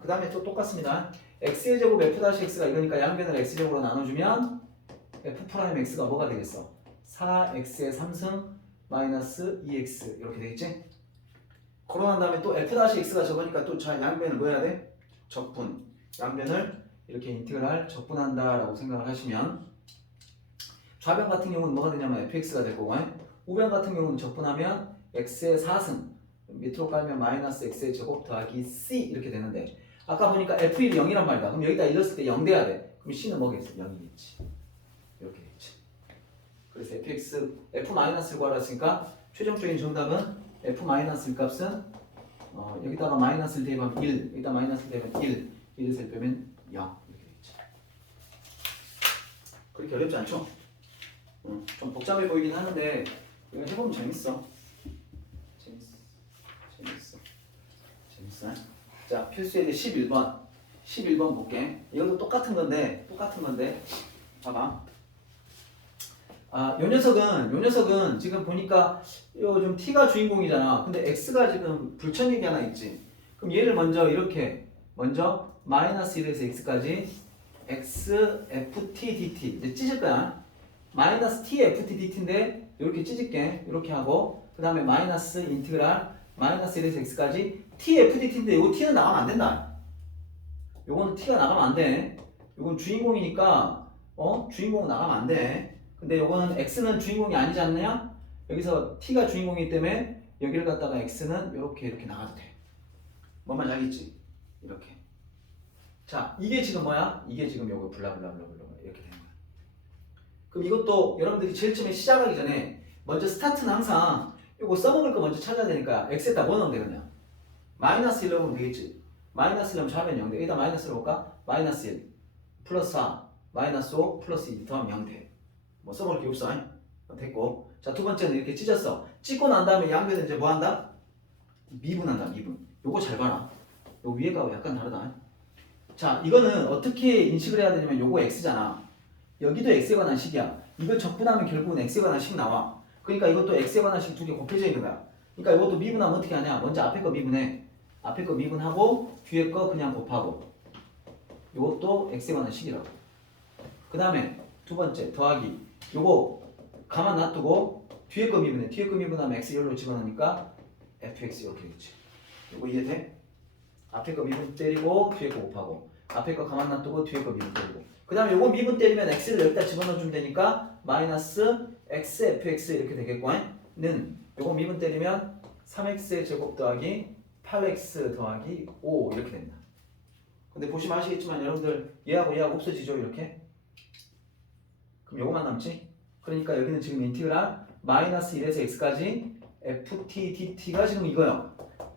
그 다음에 또 똑같습니다. x의 제곱 f-x가 이거니까 양변을 x제곱으로 나눠주면 f'(x가 뭐가 되겠어? 4x의 3승 마이너스 2x 이렇게 되겠지? 그러고 난 다음에 또 f-x가 저거니까 또 자 양변을 뭐 해야 돼? 적분. 양변을 이렇게 인테그랄 적분한다 라고 생각을 하시면 좌변 같은 경우는 뭐가 되냐면 fx가 될 거고 우변 같은 경우는 적분하면 x의 4승 밑으로 깔면 마이너스 x의 제곱 더하기 c 이렇게 되는데 아까 보니까 f1이 0이란 말이다. 그럼 여기다 일렀을 때 0 돼야 돼. 그럼 c는 뭐겠어? 0이겠지. 이렇게 되겠지. 그래서 f-를 구하라 했으니까 최종적인 정답은 f-의 값은 여기다가 마이너스를 대입하면 1 여기다 마이너스를 대입하면 1 1에서 빼면 0 이렇게 되겠지. 그렇게 어렵지 않죠? 좀 복잡해 보이긴 하는데 이거 해보면 재밌어. 자 필수예제 11번 볼게. 이것도 똑같은 건데 봐봐. 요 녀석은 지금 보니까 좀 t가 주인공이잖아. 근데 x가 지금 불천익이 하나 있지. 그럼 얘를 먼저 마이너스 1에서 x까지 x ft dt 이제 찢을 거야. 마이너스 t ft dt인데 이렇게 찢을게. 이렇게 하고 그 다음에 마이너스 인티그랄 마이너스 1에서 x까지 t f dt인데 이거 t는 나가면 안 된다. 요거는 t가 나가면 안 돼. 요건 주인공이니까 주인공은 나가면 안 돼. 근데 요거는 x는 주인공이 아니지 않느냐? 여기서 t가 주인공이기 때문에 여기를 갖다가 x는 이렇게 나가도 돼. 뭔 말인지 알겠지? 이렇게. 자 이게 지금 뭐야? 이게 지금 요거 블라블라블라블라 이렇게 되는 거야. 그럼 이것도 여러분들이 제일 처음에 시작하기 전에 먼저 스타트는 항상 요거 써먹을 거 먼저 찾아야 되니까 x에다 뭐 넣으면 되겠냐? 마이너스 1 넣으면 되겠지. 마이너스 1 넣으면 좌변 0 돼. 여기다 마이너스 1 넣을까? 마이너스 1 플러스 4 마이너스 5 플러스 2 더하면 0 돼. 뭐 써먹을 게 없어. 됐고. 자 두 번째는 이렇게 찢었어. 찢고 난 다음에 양변은 이제 뭐 한다? 미분한다. 미분. 요거 잘 봐라. 요 위에가 약간 다르다. 자 이거는 어떻게 인식을 해야 되냐면 요거 x잖아. 여기도 x에 관한 식이야. 이거 적분하면 결국은 x에 관한 식 나와. 그러니까 이것도 x에 관한 식 두 개 곱해져 있는 거야. 그러니까 이것도 미분하면 어떻게 하냐? 먼저 앞에 거 미분해. 앞에 거 미분하고 뒤에 거 그냥 곱하고. 이것도 x에 관한 식이라고. 그 다음에 두 번째 더하기. 요거 가만 놔두고 뒤에 거 미분해. 뒤에 거 미분하면 x 열로 집어넣으니까 fx 이렇게 되겠지. 요거 이해돼? 앞에 거 미분 때리고 뒤에 거 곱하고. 앞에 거 가만 놔두고 뒤에 거 미분 때리고. 그 다음에 요거 미분 때리면 x를 여기다 집어넣어주면 되니까 마이너스 x fx 이렇게 되겠고 는 요거 미분 때리면 3x의 제곱 더하기 8x 더하기 5 이렇게 된다. 근데 보시면 아시겠지만 여러분들 얘하고 얘하고 없어지죠 이렇게. 그럼 요거만 남지? 그러니까 여기는 지금 인티그랄 마이너스 1에서 x까지 ft dt가 지금 이거야.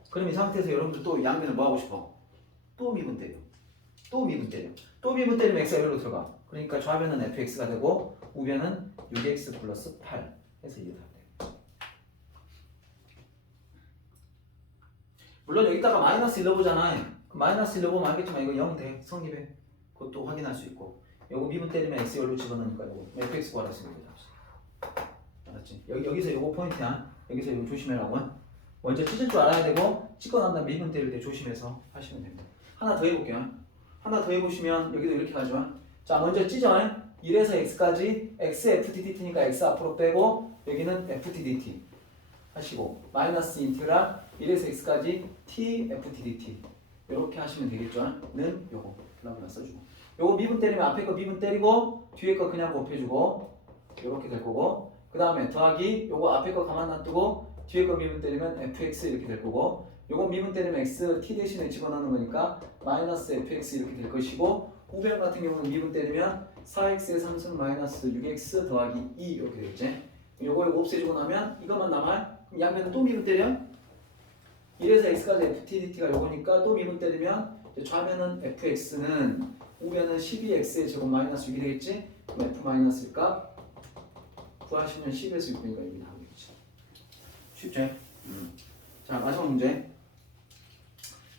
그럼 이 상태에서 여러분들 또 양면을 뭐 하고 싶어? 또 미분 때려. 또 미분 때려. 또 미분 때리면 x가 여기로 들어가. 그러니까 좌변은 fx가 되고 우변은 6x 플러스 8 해서 이게 답 돼. 물론 여기다가 마이너스 1 넣어보잖아. 마이너스 1 넣어보면 알겠지만 이거 0 돼. 성립해. 그것도 확인할 수 있고. 요거 미분 때리면 x 열로 집어넣으니까 요거 fx 구하라 했으면 이거 답. 알았지? 여기서 요거 포인트야. 여기서 이거 조심해라고. 먼저 찢을 줄 알아야 되고 찍고 난 다음에 미분 때릴 때 조심해서 하시면 됩니다. 하나 더 해볼게요. 하나 더 해보시면 여기도 이렇게 가죠. 자 먼저 찢어. 1에서 x까지 x ft dt니까 x 앞으로 빼고 여기는 ft dt 하시고 마이너스 인티그랄 1에서 x까지 t ft dt 이렇게 하시면 되겠죠. 는 요거 블라블라 써주고 요거 미분 때리면 앞에 거 미분 때리고 뒤에 거 그냥 곱해주고 이렇게 될 거고 그 다음에 더하기 요거 앞에 거 가만 놔두고 뒤에 거 미분 때리면 fx 이렇게 될 거고 요거 미분 때리면 x t 대신에 집어넣는 거니까 마이너스 fx 이렇게 될 것이고 우변 같은 경우는 미분 때리면 4x의 3승 마이너스 6x 더하기 2 이렇게 되겠지. 요거 없애주고 나면 이것만 남아요. 그럼 양면은 또 미분 때려 1에서 x까지 ftdt가 요거니까 또 미분 때리면 좌변은 fx는 우변은 12x의 제곱 마이너스 6이 되겠지. 그럼 f 마이너스 값 구하시면 10에서 6이니까 여기 나오겠지. 쉽죠? 자 마지막 문제.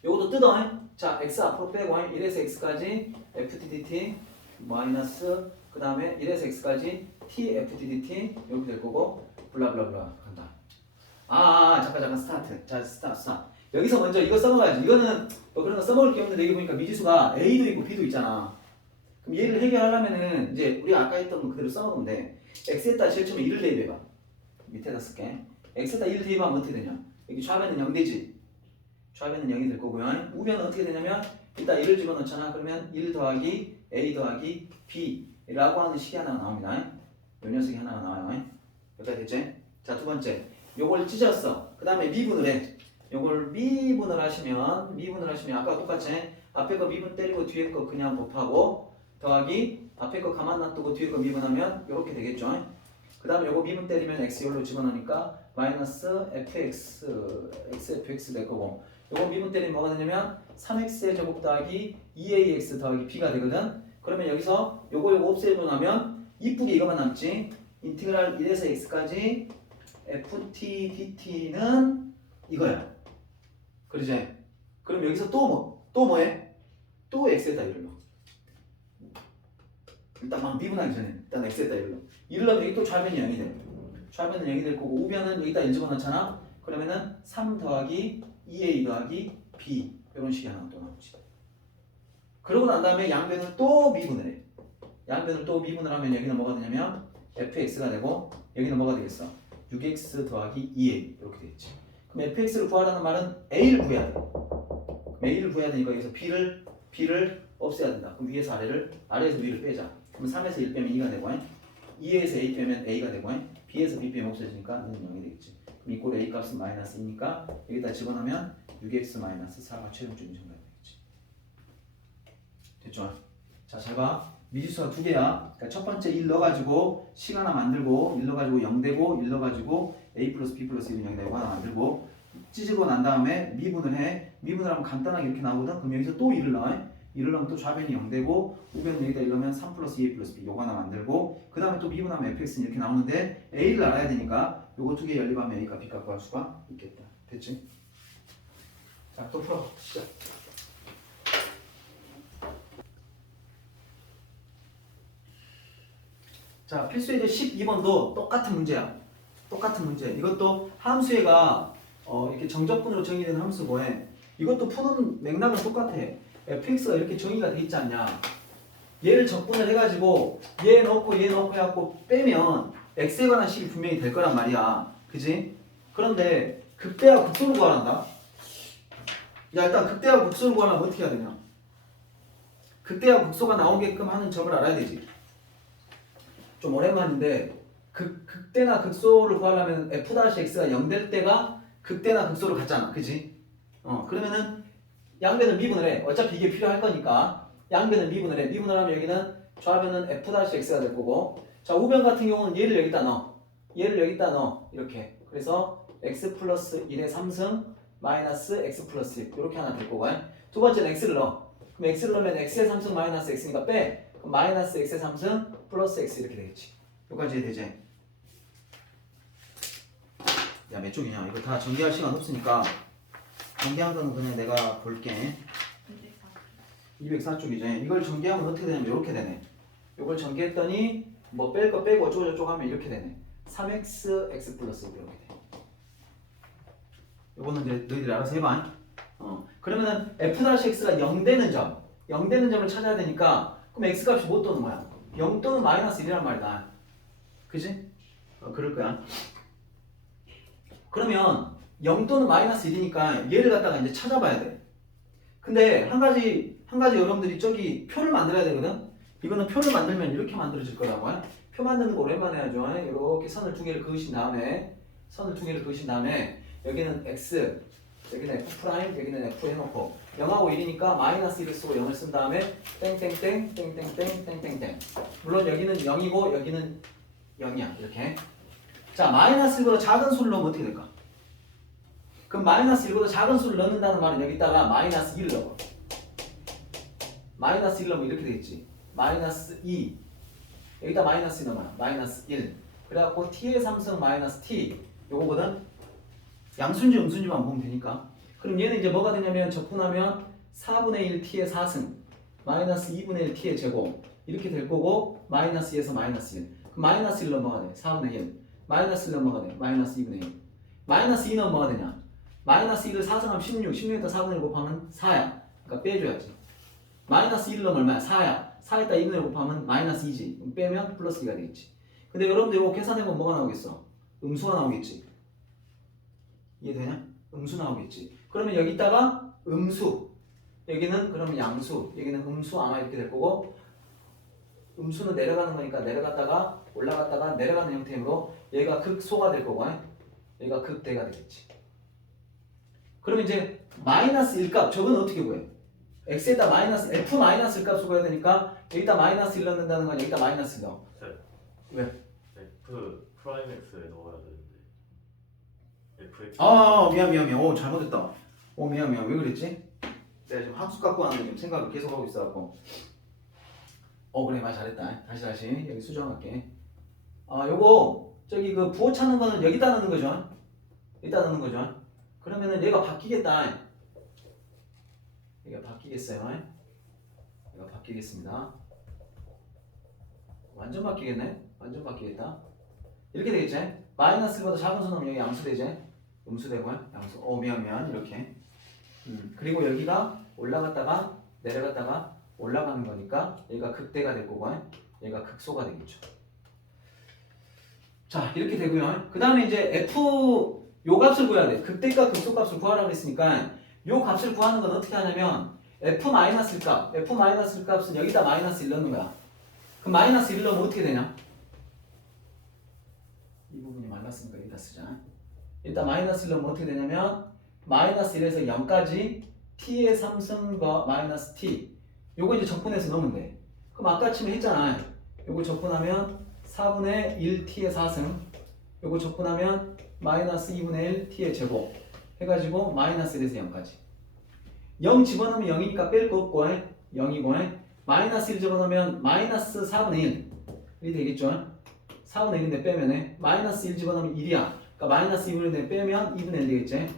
요것도 뜯어. 자 x 앞으로 빼고 1에서 x까지 ftdt 마이너스 그 다음에 1에서 x까지 tftdt 이렇게 될 거고 블라블라블라 간다. 잠깐 스타트. 자 스타트. 여기서 먼저 이거 써먹어야지. 이거는 뭐 그런 거 써먹을 게 없는데 여기 보니까 미지수가 a도 있고 b도 있잖아. 그럼 얘를 해결하려면은 이제 우리가 아까 했던 거 그대로 써먹으면 돼. x에다 제일 처음에 1을 대입해봐. 밑에다 쓸게. x에다 1을 대입하면 어떻게 되냐? 여기 좌변은 0 되지. 좌변은 0이 될 거고요. 우변은 어떻게 되냐면 이따 1을 집어넣잖아. 그러면 1 더하기 a 더하기 b라고 하는 식이 하나가 나옵니다. 요 녀석이 하나가 나와요. 여기까지 됐지? 자 두 번째 요걸 찢었어. 그 다음에 미분을 해. 요걸 미분을 하시면 아까 똑같이 앞에 거 미분 때리고 뒤에 거 그냥 곱하고 더하기 앞에 거 가만 놔두고 뒤에 거 미분하면 요렇게 되겠죠. 그 다음에 요거 미분 때리면 x 열로 집어넣으니까 마이너스 fx fx 될 거고 요거 미분 때리면 뭐가 되냐면 3x의 제곱 더하기 2ax 더하기 b가 되거든. 그러면 여기서 요거 없애고 나면 이쁘게 이거만 남지. 인티그랄 1에서 x까지 ft dt는 이거야. 그러지? 그럼 여기서 또 뭐해? 또 x에다 1을 넣어. 일단 막 미분하기 전에 일단 x에다 1을 넣어. 1을 넣으면 여기 또 좌변이 0이 돼. 좌변은 0이 될 거고 우변은 여기다 1 집어넣잖아. 그러면은 3 더하기 2a 더하기 b 이런 식이 하나 또 나오지. 그러고 난 다음에 양변을 또 미분을 해. 양변을 또 미분을 하면 여기는 뭐가 되냐면 fx가 되고 여기는 뭐가 되겠어? 6x 더하기 2a 이렇게 되겠지. 그럼 fx를 구하라는 말은 a를 구해야 돼. 그럼 a를 구해야 되니까 여기서 b를 없애야 된다. 그럼 위에서 아래에서 위를 빼자. 그럼 3에서 1 빼면 2가 되고 2에서 a 빼면 a가 되고 b에서 b 빼면 없어지니까 는 0이 되겠지. 그럼 이꼴 a 값은 마이너스 2니까 여기다 집어넣으면 6x 마이너스 4가 최종적인 정답이 되겠지. 됐죠? 자, 잘 봐. 미지수가 두 개야. 그러니까 첫 번째 1 넣어가지고 식 하나 만들고 1 넣어가지고 0 되고 1 넣어가지고 a 플러스 b 플러스 1은 0 되고 하나 만들고 찢고 난 다음에 미분을 해. 미분을 하면 간단하게 이렇게 나오거든. 그럼 여기서 또 1을 넣어. 1을 넣으면 또 좌변이 0 되고 우변은 여기다 1 넣으면 3 플러스 2a 플러스 b 요거 하나 만들고 그 다음에 또 미분하면 fx는 이렇게 나오는데 a를 알아야 되니까 요거 두 개 연립하면 a가 b값 구할 수가 있겠다. 됐지? 자, 또 풀어. 시작. 자, 필수 예제 12번도 똑같은 문제야. 똑같은 문제. 이것도 함수애가 이렇게 정적분으로 정의된 함수 뭐해? 이것도 푸는 맥락은 똑같아. fx가 이렇게 정의가 돼 있지 않냐? 얘를 적분을 해가지고 얘 넣고 해갖고 빼면 x에 관한 식이 분명히 될 거란 말이야. 그지? 그런데 극대와 극소를 구하란다. 야, 일단 극대와 극소를 구하려면 어떻게 해야 되냐? 극대와 극소가 나오게끔 하는 점을 알아야 되지. 좀 오랜만인데 극대나 극소를 구하려면 f-x가 0 될 때가 극대나 극소를 갖잖아. 그지? 그러면은 양변을 미분을 해. 어차피 이게 필요할 거니까 양변을 미분을 해. 미분을 하면 여기는 좌변은 f-x가 될 거고, 자, 우변 같은 경우는 얘를 여기다 넣어. 얘를 여기다 넣어. 이렇게. 그래서 x 플러스 1의 3승 마이너스 x 플러스 1 이렇게 하나 될 거고, 두 번째는 x를 넣어. 그럼 x를 넣으면 x의 3승 마이너스 x니까 빼. 그럼 마이너스 x의 3승 플러스 x 이렇게 되겠지. 여기까지 되지? 야, 몇 쪽이냐? 이거 다 전개할 시간 없으니까 전개한 거는 그냥 내가 볼게. 204쪽이죠. 이걸 전개하면 어떻게 되냐면 이렇게 되네. 이걸 전개했더니 뭐 뺄 거 빼고 어쩌고저쩌고 하면 이렇게 되네. 3x x 플러스 5 이렇게 돼. 이거는 이제 너희들이 알아서 해봐. 그러면은 f-x가 0 되는 점, 0 되는 점을 찾아야 되니까 그럼 x 값이 뭐 또는 뭐야? 0 또는 마이너스 1이란 말이다. 그지? 그럴 거야. 그러면 0 또는 마이너스 1이니까 얘를 갖다가 이제 찾아봐야 돼. 근데 한 가지 여러분들이 저기 표를 만들어야 되거든. 이거는 표를 만들면 이렇게 만들어질 거라고. 표 만드는 거 오랜만에 하죠. 이렇게 선을 두 개를 그으신 다음에 여기는 x, 여기는 f 프라임, 여기는 f 해놓고 0하고 1이니까 마이너스 1을 쓰고 0을 쓴 다음에 땡땡땡 땡땡땡 땡땡땡. 물론 여기는 0이고 여기는 0이야. 이렇게. 자, 마이너스 1보다 작은 수를 넣으면 어떻게 될까? 그럼 마이너스 1보다 작은 수를 넣는다는 말은 여기다가 마이너스 2를 넣어. 마이너스 1 넣으면 이렇게 되겠지. 마이너스 2. 여기다 마이너스 2 넣으면 마이너스 1. 그래갖고 t의 3승 마이너스 t. 요거거든. 양수인지 음수인지만 보면 되니까. 그럼 얘는 이제 뭐가 되냐면 적분하면 4분의 1 t의 4승 마이너스 2분의 1 t의 제곱 이렇게 될 거고, 마이너스 2에서 마이너스 1. 그럼 마이너스 1 넣으면 뭐가 돼? 4분의 1. 마이너스 1 넣으면 뭐가 돼? 마이너스 2분의 1. 마이너스 2 넣으면 뭐가 되냐? 마이너스 1을 4승하면 16. 16에다 4분의 1 곱하면 4야. 그러니까 빼줘야지. 마이너스 1을 넣으면 얼마야? 4야. 4에다 2분의 1 곱하면 마이너스 2지. 그럼 빼면 플러스 2가 되겠지. 근데 여러분들 이거 계산해보면 뭐가 나오겠어? 음수가 나오겠지. 이해되냐? 음수 나오겠지. 그러면 여기다가 음수, 여기는 그러면 양수, 여기는 음수 아마 이렇게 될 거고, 음수는 내려가는 거니까 내려갔다가 올라갔다가 내려가는 형태로 얘가 극소가 될 거고, 얘가 극대가 되겠지. 그러면 이제 마이너스 1값, 저건 어떻게 구해? x에다 마이너스, f 마이너스 1 값을 구해야 되니까 여기다 마이너스 1 넣는다는 건 여기다 마이너스 1 넣어. 왜? f 프라임 x에 넣어야 되는데 fx. 미안. 오, 잘못했다. 미안. 왜 그랬지? 내가 지금 학수 갖고 하는 지금 생각을 계속 하고 있어갖고. 그래, 말 잘했다. 다시 여기 수정할게. 요거 저기 그 부호 찾는 거는 여기다 넣는 거죠. 여기다 넣는 거죠. 그러면은 얘가 바뀌겠다. 얘가 바뀌겠어요. 얘가 바뀌겠습니다. 완전 바뀌겠네. 완전 바뀌겠다. 이렇게 되겠지. 마이너스 1보다 작은 수 넣으면 여기 양수 되지. 음수 되고요. 양수. 미안. 이렇게. 그리고 여기가 올라갔다가 내려갔다가 올라가는 거니까 얘가 극대가 될 거고 얘가 극소가 되겠죠. 자, 이렇게 되고요. 그 다음에 이제 f 요 값을 구해야 돼. 극대값 극소 값을 구하라고 했으니까 요 값을 구하는 건 어떻게 하냐면 f 마이너스 값, f 마이너스 값은 여기다 마이너스 1 넣는 거야. 그럼 마이너스 1 넣으면 어떻게 되냐? 이 부분이 말랐으니까 여기다 쓰자. 일단 마이너스 1 넣으면 어떻게 되냐면 마이너스 1에서 0까지 t의 3승과 마이너스 t. 요거 이제 적분해서 넣으면 돼. 그럼 아까 치면 했잖아. 요거 적분하면 4분의 1 t의 4승. 요거 적분하면 마이너스 2분의 1 t의 제곱. 해가지고 마이너스 1에서 0까지. 0 집어넣으면 0이니까 뺄 거 없고 0이고, 마이너스 1 집어넣으면 마이너스 4분의 1이 되겠죠. 4분의 1인데 빼면 마이너스 1 집어넣으면 1이야. 그러니까 마이너스 2분의 1 빼면 2분의 1 되겠지.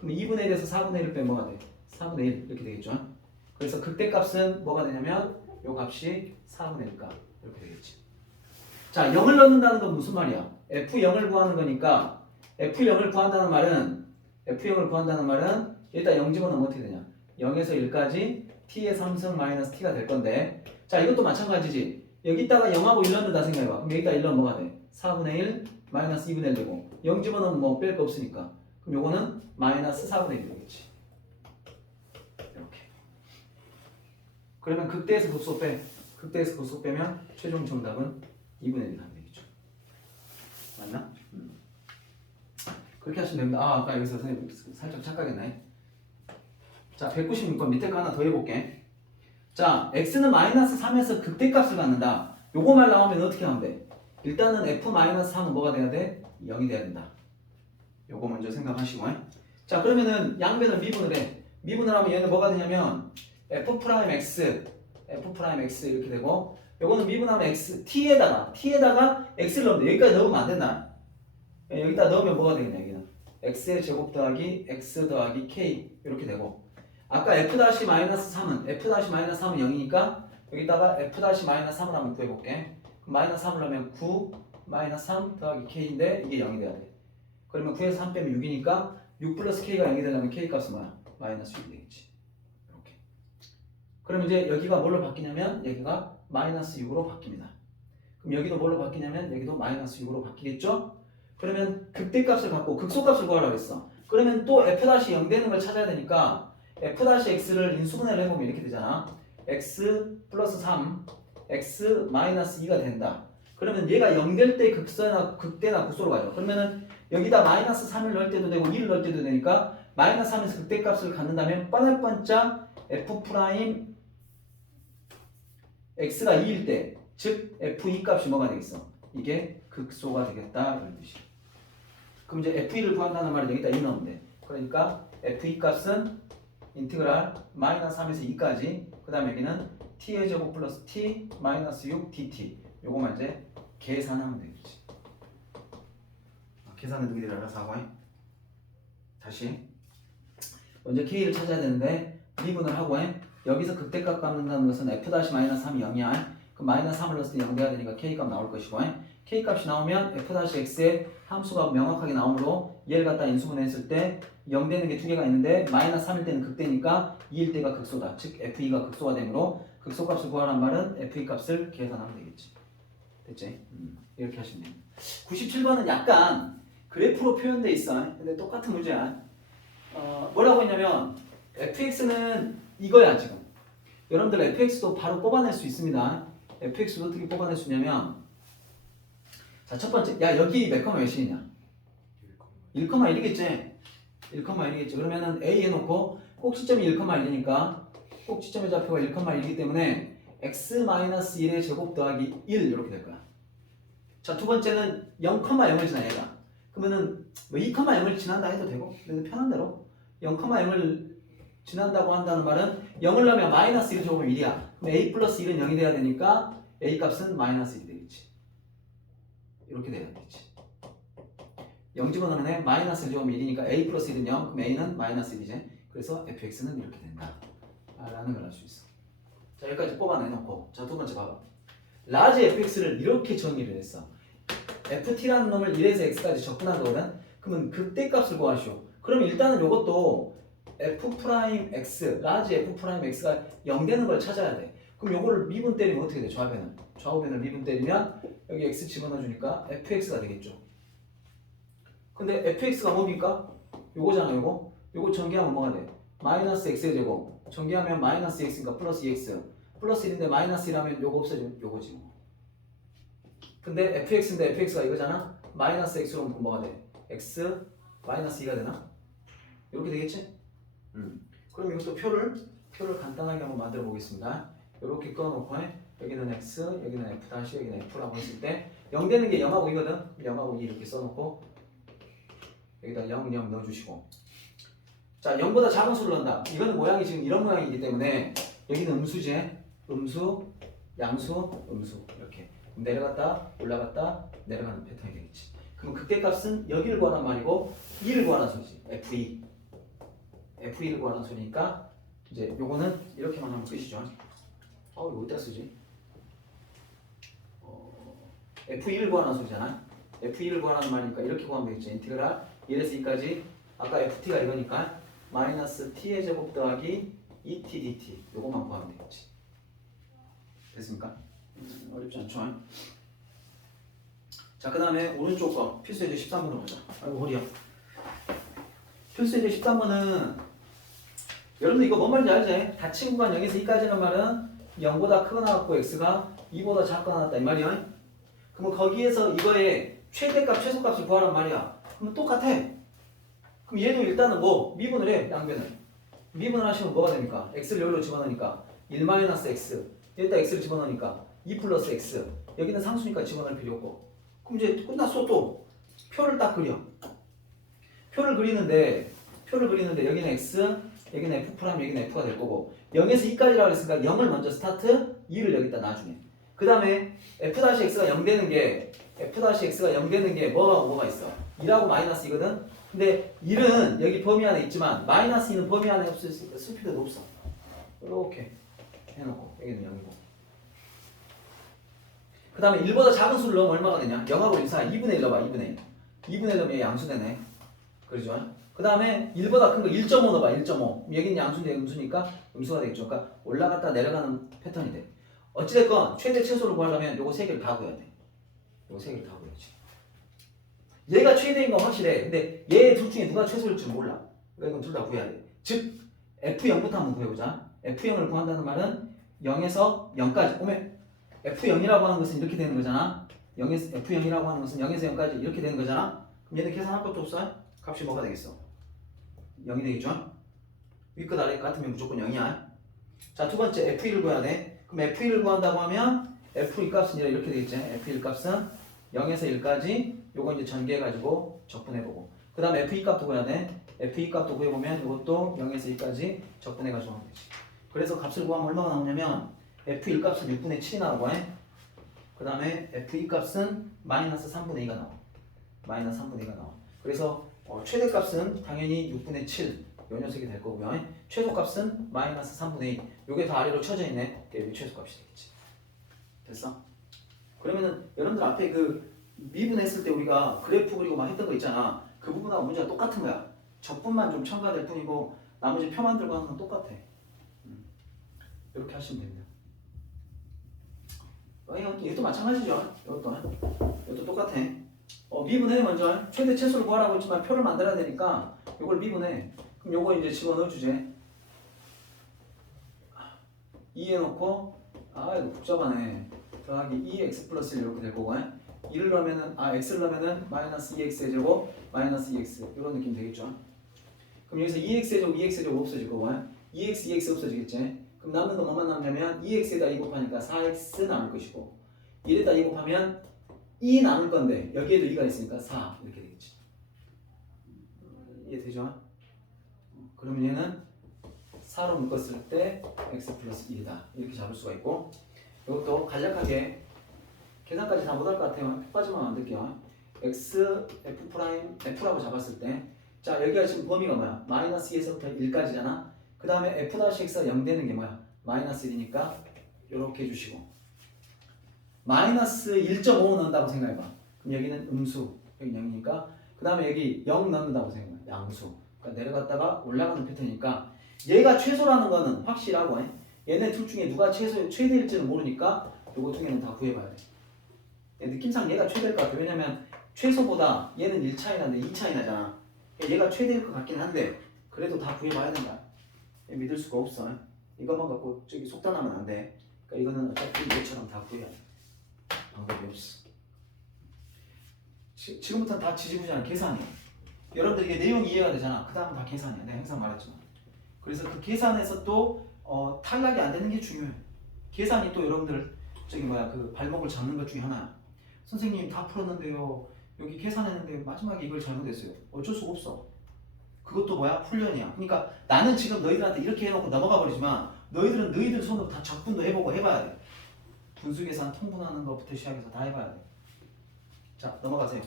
그럼 2분의 1에서 4분의 1을 빼면 뭐가 돼? 4분의 1 이렇게 되겠죠. 그래서 극대값은 뭐가 되냐면 요 값이 4분의 1값 이렇게 되겠지. 자, 0을 넣는다는 건 무슨 말이야? F0을 구하는 거니까 F0을 구한다는 말은 일단 0 집어넣으면 어떻게 되냐? 0에서 1까지 t의 3승 마이너스 t가 될 건데 자, 이것도 마찬가지지. 여기다가 0하고 1 넣는다 생각해봐. 그럼 여기다 1 넣으면 뭐가 돼? 4분의 1 마이너스 2분의 1 되고 0 집어넣으면 뭐 뺄 거 없으니까 그럼 요거는 마이너스 4분의 1 되겠지. 이렇게. 그러면 극대에서 극소 빼. 극대에서 극소 빼면 최종 정답은 2분의 1 하면 되겠죠. 맞나? 그렇게 하시면 됩니다. 아, 아까 여기서 선생님 살짝 착각했네. 자, 196번 밑에 거 하나 더 해볼게. 자, x는 마이너스 3에서 극대값을 갖는다. 요거만 나오면 어떻게 하면 돼? 일단은 f-3은 뭐가 돼야 돼? 0이 돼야 된다. 요거 먼저 생각하시고. 자, 그러면은 양변을 미분을 해. 미분을 하면 얘는 뭐가 되냐면 f'(x) 이렇게 되고 요거는 미분하면 x, t에다가 x를 넣으면 돼. 여기까지 넣으면 안 된다. 여기다 넣으면 뭐가 되겠냐, 여기는 x의 제곱 더하기 x 더하기 k 이렇게 되고 아까 f-3은 f-3은 0이니까 여기다가 f-3을 한번 구해볼게. 마이너스 3을 넣으면 9 마이너스 3 더하기 k인데 이게 0이 돼야 돼. 그러면 9에서 3 빼면 6이니까 6 플러스 k가 0이 되려면 k 값은 뭐야? 마이너스 6이 되겠지. 이렇게. 그러면 이제 여기가 뭘로 바뀌냐면 여기가 마이너스 6으로 바뀝니다. 그럼 여기도 뭘로 바뀌냐면 여기도 마이너스 6으로 바뀌겠죠? 그러면 극대값을 갖고 극소값을 구하라고 했어. 그러면 또 f-0 되는 걸 찾아야 되니까 f-x를 인수분해를 해보면 이렇게 되잖아. x 플러스 3 x 마이너스 2가 된다. 그러면 얘가 0 될 때 극대나 극소로 가죠. 그러면은 여기다 마이너스 3을 넣을 때도 되고 2를 넣을 때도 되니까 마이너스 3에서 극대값을 갖는다면 뻔할 뻔짝 f 프라임 x가 2일 때 즉 f2 값이 뭐가 되겠어? 이게 극소가 되겠다 이런 뜻이야. 그럼 이제 f2를 구한다는 말은 여기다 2 넣으면 돼. 그러니까 f2 값은 인티그랄 마이너스 3에서 2까지 그 다음에 여기는 t의 제곱 플러스 t 마이너스 6 dt 요거만 이제 계산하면 되겠지. 계산은 너희들이 알아서 하고 해. 다시 먼저 k를 찾아야 되는데 미분을 하고 해. 여기서 극대값 갖는다는 것은 f-3이 0이야. 그럼 마이너스 3을 넣었을 때 0 돼야 되니까 k값 나올 것이고 k값이 나오면 f-x의 함수가 명확하게 나오므로 얘를 갖다 인수분해했을 때 0 되는 게 두 개가 있는데 마이너스 3일 때는 극대니까 2일 때가 극소다. 즉 f2가 극소가 되므로 극소값을 구하란 말은 f2 값을 계산하면 되겠지. 됐지? 이렇게 하시면 됩니다. 97번은 약간 그래프로 표현돼 있어. 근데 똑같은 문제야. 뭐라고 했냐면 fx는 이거야 지금. 여러분들 fx도 바로 뽑아낼 수 있습니다. fx도 어떻게 뽑아낼 수 있냐면 자, 첫 번째 야 여기 몇 컴마 몇이냐? 1,1이겠지. 1,1이겠지. 그러면은 a 해놓고 꼭지점이 1,1이니까 꼭지점의 좌표가 1,1이기 때문에 x-1의 제곱 더하기 1 이렇게 될 거야. 자, 두 번째는 0,0을 지나 얘가. 그러면은 뭐 2,0을 지난다 해도 되고 근데 편한 대로 0,0을 지난다고 한다는 말은 0을 넣으면 마이너스 1 제곱은 1이야. 그럼 a 플러스 1은 0이 돼야 되니까 a 값은 마이너스 1이 되겠지. 이렇게 돼야 되겠지. 0 집어넣으면 마이너스 1 제곱은 1이니까 a 플러스 1은 0 그럼 a는 마이너스 1이지. 그래서 fx는 이렇게 된다 라는 걸 알 수 있어. 자, 여기까지 뽑아내놓고 자, 두 번째 봐봐. 라지 fx를 이렇게 정의를 했어. ft라는 놈을 1에서 x까지 접근한 거거든. 그러면 극대값을 구하시오. 그러면 일단은 이것도 f'(x) 라지 f'(x가 0 되는 걸 찾아야 돼. 그럼 요거를 미분 때리면 어떻게 돼? 좌우변을 미분 때리면 여기 x 집어넣어 주니까 fx가 되겠죠. 근데 fx가 뭡니까? 요거잖아. 요거 전개하면 뭐가 돼? 마이너스 x의 제곱 전개하면 마이너스 x니까 플러스 2x 플러스 1인데 마이너스 1하면 요거 없어지면 요거지 뭐. 근데 fx인데 fx가 이거잖아. 마이너스 x로 묶으면 뭐가 돼? x 마이너스 2가 되나? 이렇게 되겠지? 그럼 이것도 표를 간단하게 한번 만들어 보겠습니다. 이렇게 꺼놓고 여기는 x, 여기는 f 다시, 여기는 f라고 했을 때 0 되는 게 0하고 2거든. 0하고 2 이렇게 써놓고 여기다 0, 0 넣어주시고 자, 0보다 작은 수를 넣는다. 이거는 모양이 지금 이런 모양이기 때문에 여기는 음수지. 음수, 양수, 음수 이렇게 내려갔다 올라갔다 내려가는 패턴이 되겠지. 그럼 극대값은 여기를 구하란 말이고 2를 구하란 소리지. F2를 구하란 소리니까 이제 요거는 이렇게만 하면 끝이죠. 이거 어디다 쓰지? F2를 구하는 소리잖아. F2를 구하는 말이니까 이렇게 구하면 되겠지. 인티그랄 1에서 2까지 아까 FT가 이거니까 마이너스 t의 제곱 더하기 2t dt 요것만 구하면 되겠지. 됐습니까? 어렵지 않죠? 자, 그 다음에 오른쪽 거 필수예제 13번으로 가자. 아이고 허리야. 필수예제 13번은 여러분들 이거 뭔 말인지 알지? 닫힌 구간 0에서 2까지는 말은 0보다 크거나 같고 x가 2보다 작거나 같다 이 말이야. 그럼 거기에서 이거의 최대값 최소값을 구하란 말이야. 그럼 똑같아. 그럼 얘도 일단은 뭐 미분을 해. 양변을 미분을 하시면 뭐가 됩니까? x를 여기로 집어넣으니까 1-x 여기다 x를 집어넣으니까 2 플러스 x 여기는 상수니까 집어넣을 필요 없고 그럼 이제 끝났어. 또 표를 딱 그려. 표를 그리는데 여기는 x 여기는 f 프라임 여기는 f가 될 거고 0에서 2까지라고 했으니까 0을 먼저 스타트 2를 여기다 나중에 그 다음에 f-x가 0 되는 게 f-x가 0 되는 게 뭐가 있어 2라고 마이너스 이거든. 근데 1은 여기 범위 안에 있지만 마이너스 2는 범위 안에 쓸 필요도 없어. 이렇게 해놓고 여기는 0이고 그 다음에 1보다 작은 수를 넣으면 얼마가 되냐 0하고 1 사이 2분의 1 넣어봐 2분의 1 넣으면 얘 양수되네. 그러죠? 그 다음에 1보다 큰 거 1.5 넣어봐 1.5 여기는 양수인데 음수니까 음수가 되겠죠. 그러니까 올라갔다 내려가는 패턴이 돼. 어찌됐건 최대 최소를 구하려면 요거 3개를 다 구해야 돼. 요거 3개를 다 구해야지. 얘가 최대인 건 확실해. 근데 얘 둘 중에 누가 최소일지 몰라. 그러니까 이건 둘 다 구해야 돼. 즉 F0부터 한번 구해보자. F0을 구한다는 말은 0에서 0까지 오면 F0이라고 하는 것은 이렇게 되는 거잖아. F0이라고 하는 것은 0에서 0까지 이렇게 되는 거잖아. 그럼 얘는 계산할 것도 없어. 값이 뭐가 되겠어? 0이 되겠죠? 위끝 아래 같으면 무조건 0이야. 자, 두 번째 F1을 구해야 돼. 그럼 F1을 구한다고 하면 F1 값은 이렇게 되겠지. F1 값은 0에서 1까지 요거 이제 전개해가지고 적분해보고 그 다음에 F2 값도 구해야 돼. F2 값도 구해보면 이것도 0에서 2까지 적분해가지고 하면 되지. 그래서 값을 구하면 얼마가 나오냐면 F1 값은 6분의 7이 나오고 그 다음에 F2 값은 마이너스 3분의 2가 나와. 마이너스 3분의 2가 나와. 그래서 최대값은 당연히 6분의 7 요 녀석이 될 거고요. 최소값은 마이너스 3분의 2 요게 다 아래로 쳐져 있네. 이게 최소값이 되겠지. 됐어? 그러면은 여러분들 앞에 그 미분했을 때 우리가 그래프 그리고 막 했던 거 있잖아. 그 부분하고 문제가 똑같은 거야. 적분만 좀 첨가될 뿐이고 나머지 표 만들고 하는 건 똑같아. 이렇게 하시면 됩니다. 이것도 마찬가지죠. 이것도 똑같아. 미분해 먼저. 최대 최소를 구하라고 했지만 표를 만들어야 되니까 이걸 미분해. 그럼 요거 이제 집어넣어 주제. 2 해놓고 이거 복잡하네. 더하기 2x 플러스 1 이렇게 될 거고 1을 넣으면은 x를 넣으면은 마이너스 2x의 제곱 마이너스 2x 이런 느낌 되겠죠. 그럼 여기서 2x의 제곱 2x의 제곱 없어질 거고 2x 2x 없어지겠지. 그럼 남는 거 뭐만 남냐면 2x에다 2 곱하니까 4x 남을 것이고 1에다 2 곱하면 2 남을 건데 여기에도 2가 있으니까 4 이렇게 되겠지. 이해되죠? 그러면 얘는 4로 묶었을 때 x 플러스 1이다 이렇게 잡을 수가 있고 이것도 간략하게 계산까지 다 못할 것 같아요. 표까지만 만들게요. x, f 프라임, f라고 잡았을 때 자 여기가 지금 범위가 뭐야? 마이너스 2에서부터 1까지잖아. 그 다음에 f-x가 0 되는 게 뭐야? 마이너스 1이니까 이렇게 해주시고 마이너스 1.5 넣는다고 생각해봐. 그럼 여기는 음수, 여기 0이니까 그 다음에 여기 0 넣는다고 생각해봐. 양수. 그러니까 내려갔다가 올라가는 패턴이니까 얘가 최소라는 거는 확실하고 얘네 둘 중에 누가 최대일지는 모르니까 요거 두 개는 다 구해봐야 돼. 느낌상 얘가 최대일 것 같아. 왜냐면 최소보다 얘는 1 차이 나는데 2 차이 나잖아. 얘가 최대일 것 같긴 한데 그래도 다 구해봐야 된다. 믿을 수가 없어. 이것만 갖고 저기 속단하면 안 돼. 그러니까 이거는 어차피 이것처럼 다 구해야 돼. 방법이 없어. 지금부터는 다 지지부진한 계산이야. 여러분들 이게 내용이 이해가 되잖아. 그 다음은 다 계산이야. 내가 항상 말했지만. 그래서 그 계산에서 또 탈락이 안 되는 게 중요해. 계산이 또 여러분들 그 발목을 잡는 것 중에 하나야. 선생님 다 풀었는데요. 여기 계산했는데 마지막에 이걸 잘못했어요. 어쩔 수가 없어. 그것도 뭐야? 훈련이야. 그러니까 나는 지금 너희들한테 이렇게 해놓고 넘어가 버리지만 너희들은 너희들 손으로 다 적분도 해보고 해봐야 돼. 분수계산 통분하는 것부터 시작해서 다 해봐야 돼. 자 넘어가세요.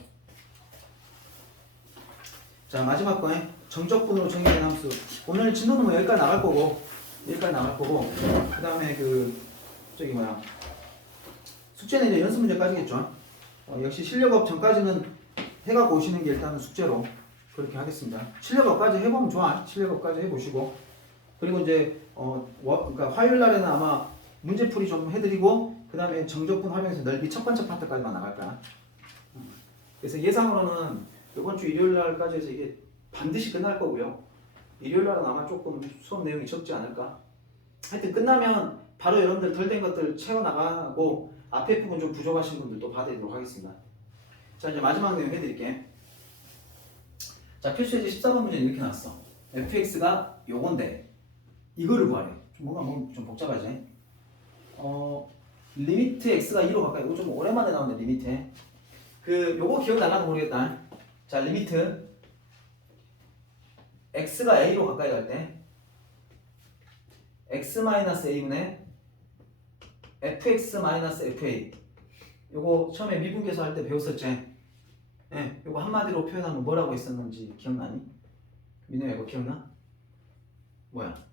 자 마지막 거에 정적분으로 정의된 함수. 오늘 진도는 뭐 여기까지 나갈 거고 그 다음에 숙제는 이제 연습 문제까지겠죠. 역시 실력업 전까지는 해갖고 오시는 게 일단은 숙제로 그렇게 하겠습니다. 실력업까지 해보면 좋아. 실력업까지 해보시고 그리고 이제 그러니까 화요일 날에는 아마 문제풀이 좀 해드리고 그 다음에 정적분 활용해서 넓이 첫 번째 파트까지만 나갈 거야. 그래서 예상으로는 이번 주 일요일 날까지 해서 이게 반드시 끝날 거고요. 일요일 날은 아마 조금 수업 내용이 적지 않을까. 하여튼 끝나면 바로 여러분들 덜 된 것들 채워나가고 앞에 부분 좀 부족하신 분들도 봐드리도록 하겠습니다. 자 이제 마지막 내용 해드릴게. 자 표시예제 14번 문제는 이렇게 나왔어. fx가 요건데 이거를 구하래. 뭐가 좀 복잡하지? 리미트 x가 2로 가까이. 이거 좀 오랜만에 나오네 리미트. 요거 기억나나 모르겠다. 자 리미트 x가 a로 가까이 갈 때 x-a분의 fx-fa. 요거 처음에 미분계수 할 때 배웠었지? 예, 요거 한마디로 표현하면 뭐라고 했었는지 기억나니? 민우야 이거 기억나? 뭐야?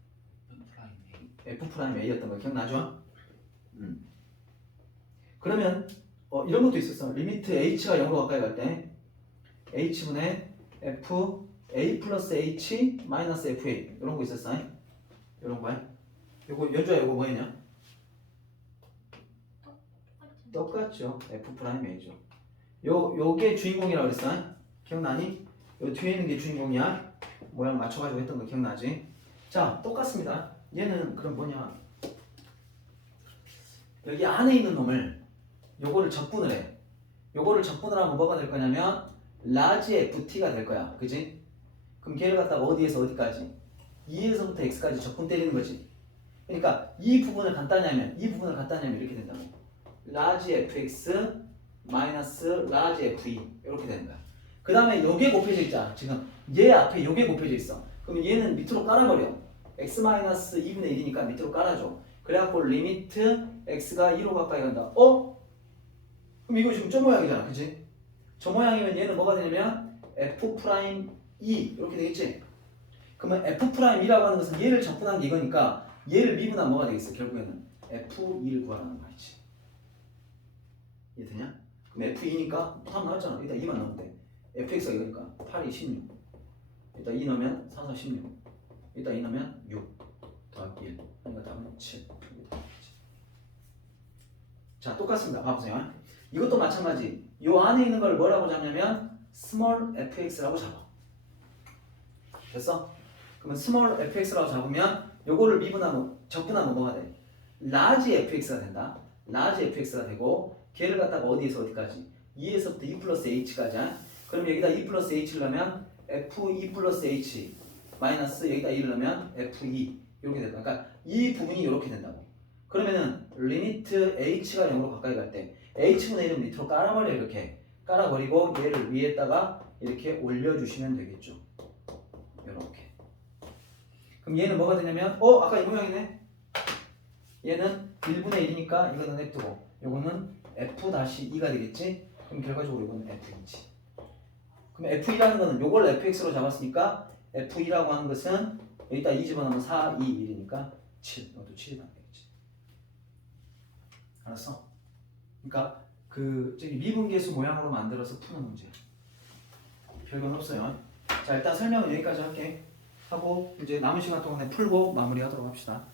F'A였던 거 기억나죠? 그러면 이런 것도 있었어. 리미트 h가 0으로 가까이 갈 때 h분의 f a 플러스 h 마이너스 fa 이런 거 있었어. 이런 거야. 요거 연주야 요거 뭐였냐? 똑같죠. F'A죠. 요게 주인공이라고 그랬어. 기억나니? 요 뒤에 있는 게 주인공이야. 모양 맞춰가지고 했던 거 기억나지? 자 똑같습니다. 얘는 그럼 뭐냐? 여기 안에 있는 놈을 요거를 적분을 해. 요거를 적분을 하면 뭐가 될 거냐면 라지 ft가 될 거야. 그지? 그럼 걔를 갖다가 어디에서 어디까지? 2에서부터 x까지 적분 때리는 거지. 그러니까 이 부분을 간단히 하면 이렇게 된다고. 라지 fx 마이너스 라지 fe 이렇게 되는 거야. 그 다음에 요게 곱해져 있잖아. 지금 얘 앞에 요게 곱해져 있어. 그럼 얘는 밑으로 깔아버려. x 마이너스 2분의 1이니까 밑으로 깔아줘. 그래갖고 리미트 x가 2로 가까이 간다. 그럼 이거 지금 저 모양이잖아. 그치? 저 모양이면 얘는 뭐가 되냐면 F'E 이렇게 되겠지? 그러면 F'E라고 하는 것은 얘를 적분한 게 이거니까 얘를 미분하면 뭐가 되겠어? 결국에는 F2를 구하라는 말이지. 이해되냐? 그럼 F2니까 답 나왔잖아. 일단 2만 넣으면 돼. fx가 이거니까 8이 16. 일단 2 넣으면 4, 4, 16. 일단 2 넣으면 6 더하기 1. 그러니까 답은 7. 자 똑같습니다. 봐보세요. 이것도 마찬가지. 요 안에 있는 걸 뭐라고 잡냐면 small fx라고 잡아. 됐어? 그러면 small fx라고 잡으면 요거를 미분하면 적분하면 뭐가 돼? large fx가 된다. large fx가 되고 걔를 갖다가 어디에서 어디까지? 2에서부터 2 플러스 h까지. 그럼 여기다 2 플러스 h를 넣으면 f2 플러스 h 마이너스 여기다 2를 넣으면 f2 이렇게 된다. 그러니까 이 부분이 이렇게 된다고. 그러면은 리미트 h가 0으로 가까이 갈 때 h분의 1은 밑으로 깔아버려. 이렇게 깔아버리고 얘를 위에다가 이렇게 올려주시면 되겠죠. 이렇게. 그럼 얘는 뭐가 되냐면 아까 이 모양이네. 얘는 1분의 1이니까 이거는 F고 요거는 F-2가 되겠지. 그럼 결과적으로 이거는 F2지. 그럼 F2라는 거는 요걸 Fx로 잡았으니까 F2라고 하는 것은 여기다 2 집어넣으면 4, 2, 1이니까 7. 이것도 7이 안 되겠지. 알았어? 그러니까 저기 미분계수 모양으로 만들어서 푸는 문제. 별건 없어요. 자 일단 설명은 여기까지 할게. 하고 이제 남은 시간 동안에 풀고 마무리하도록 합시다.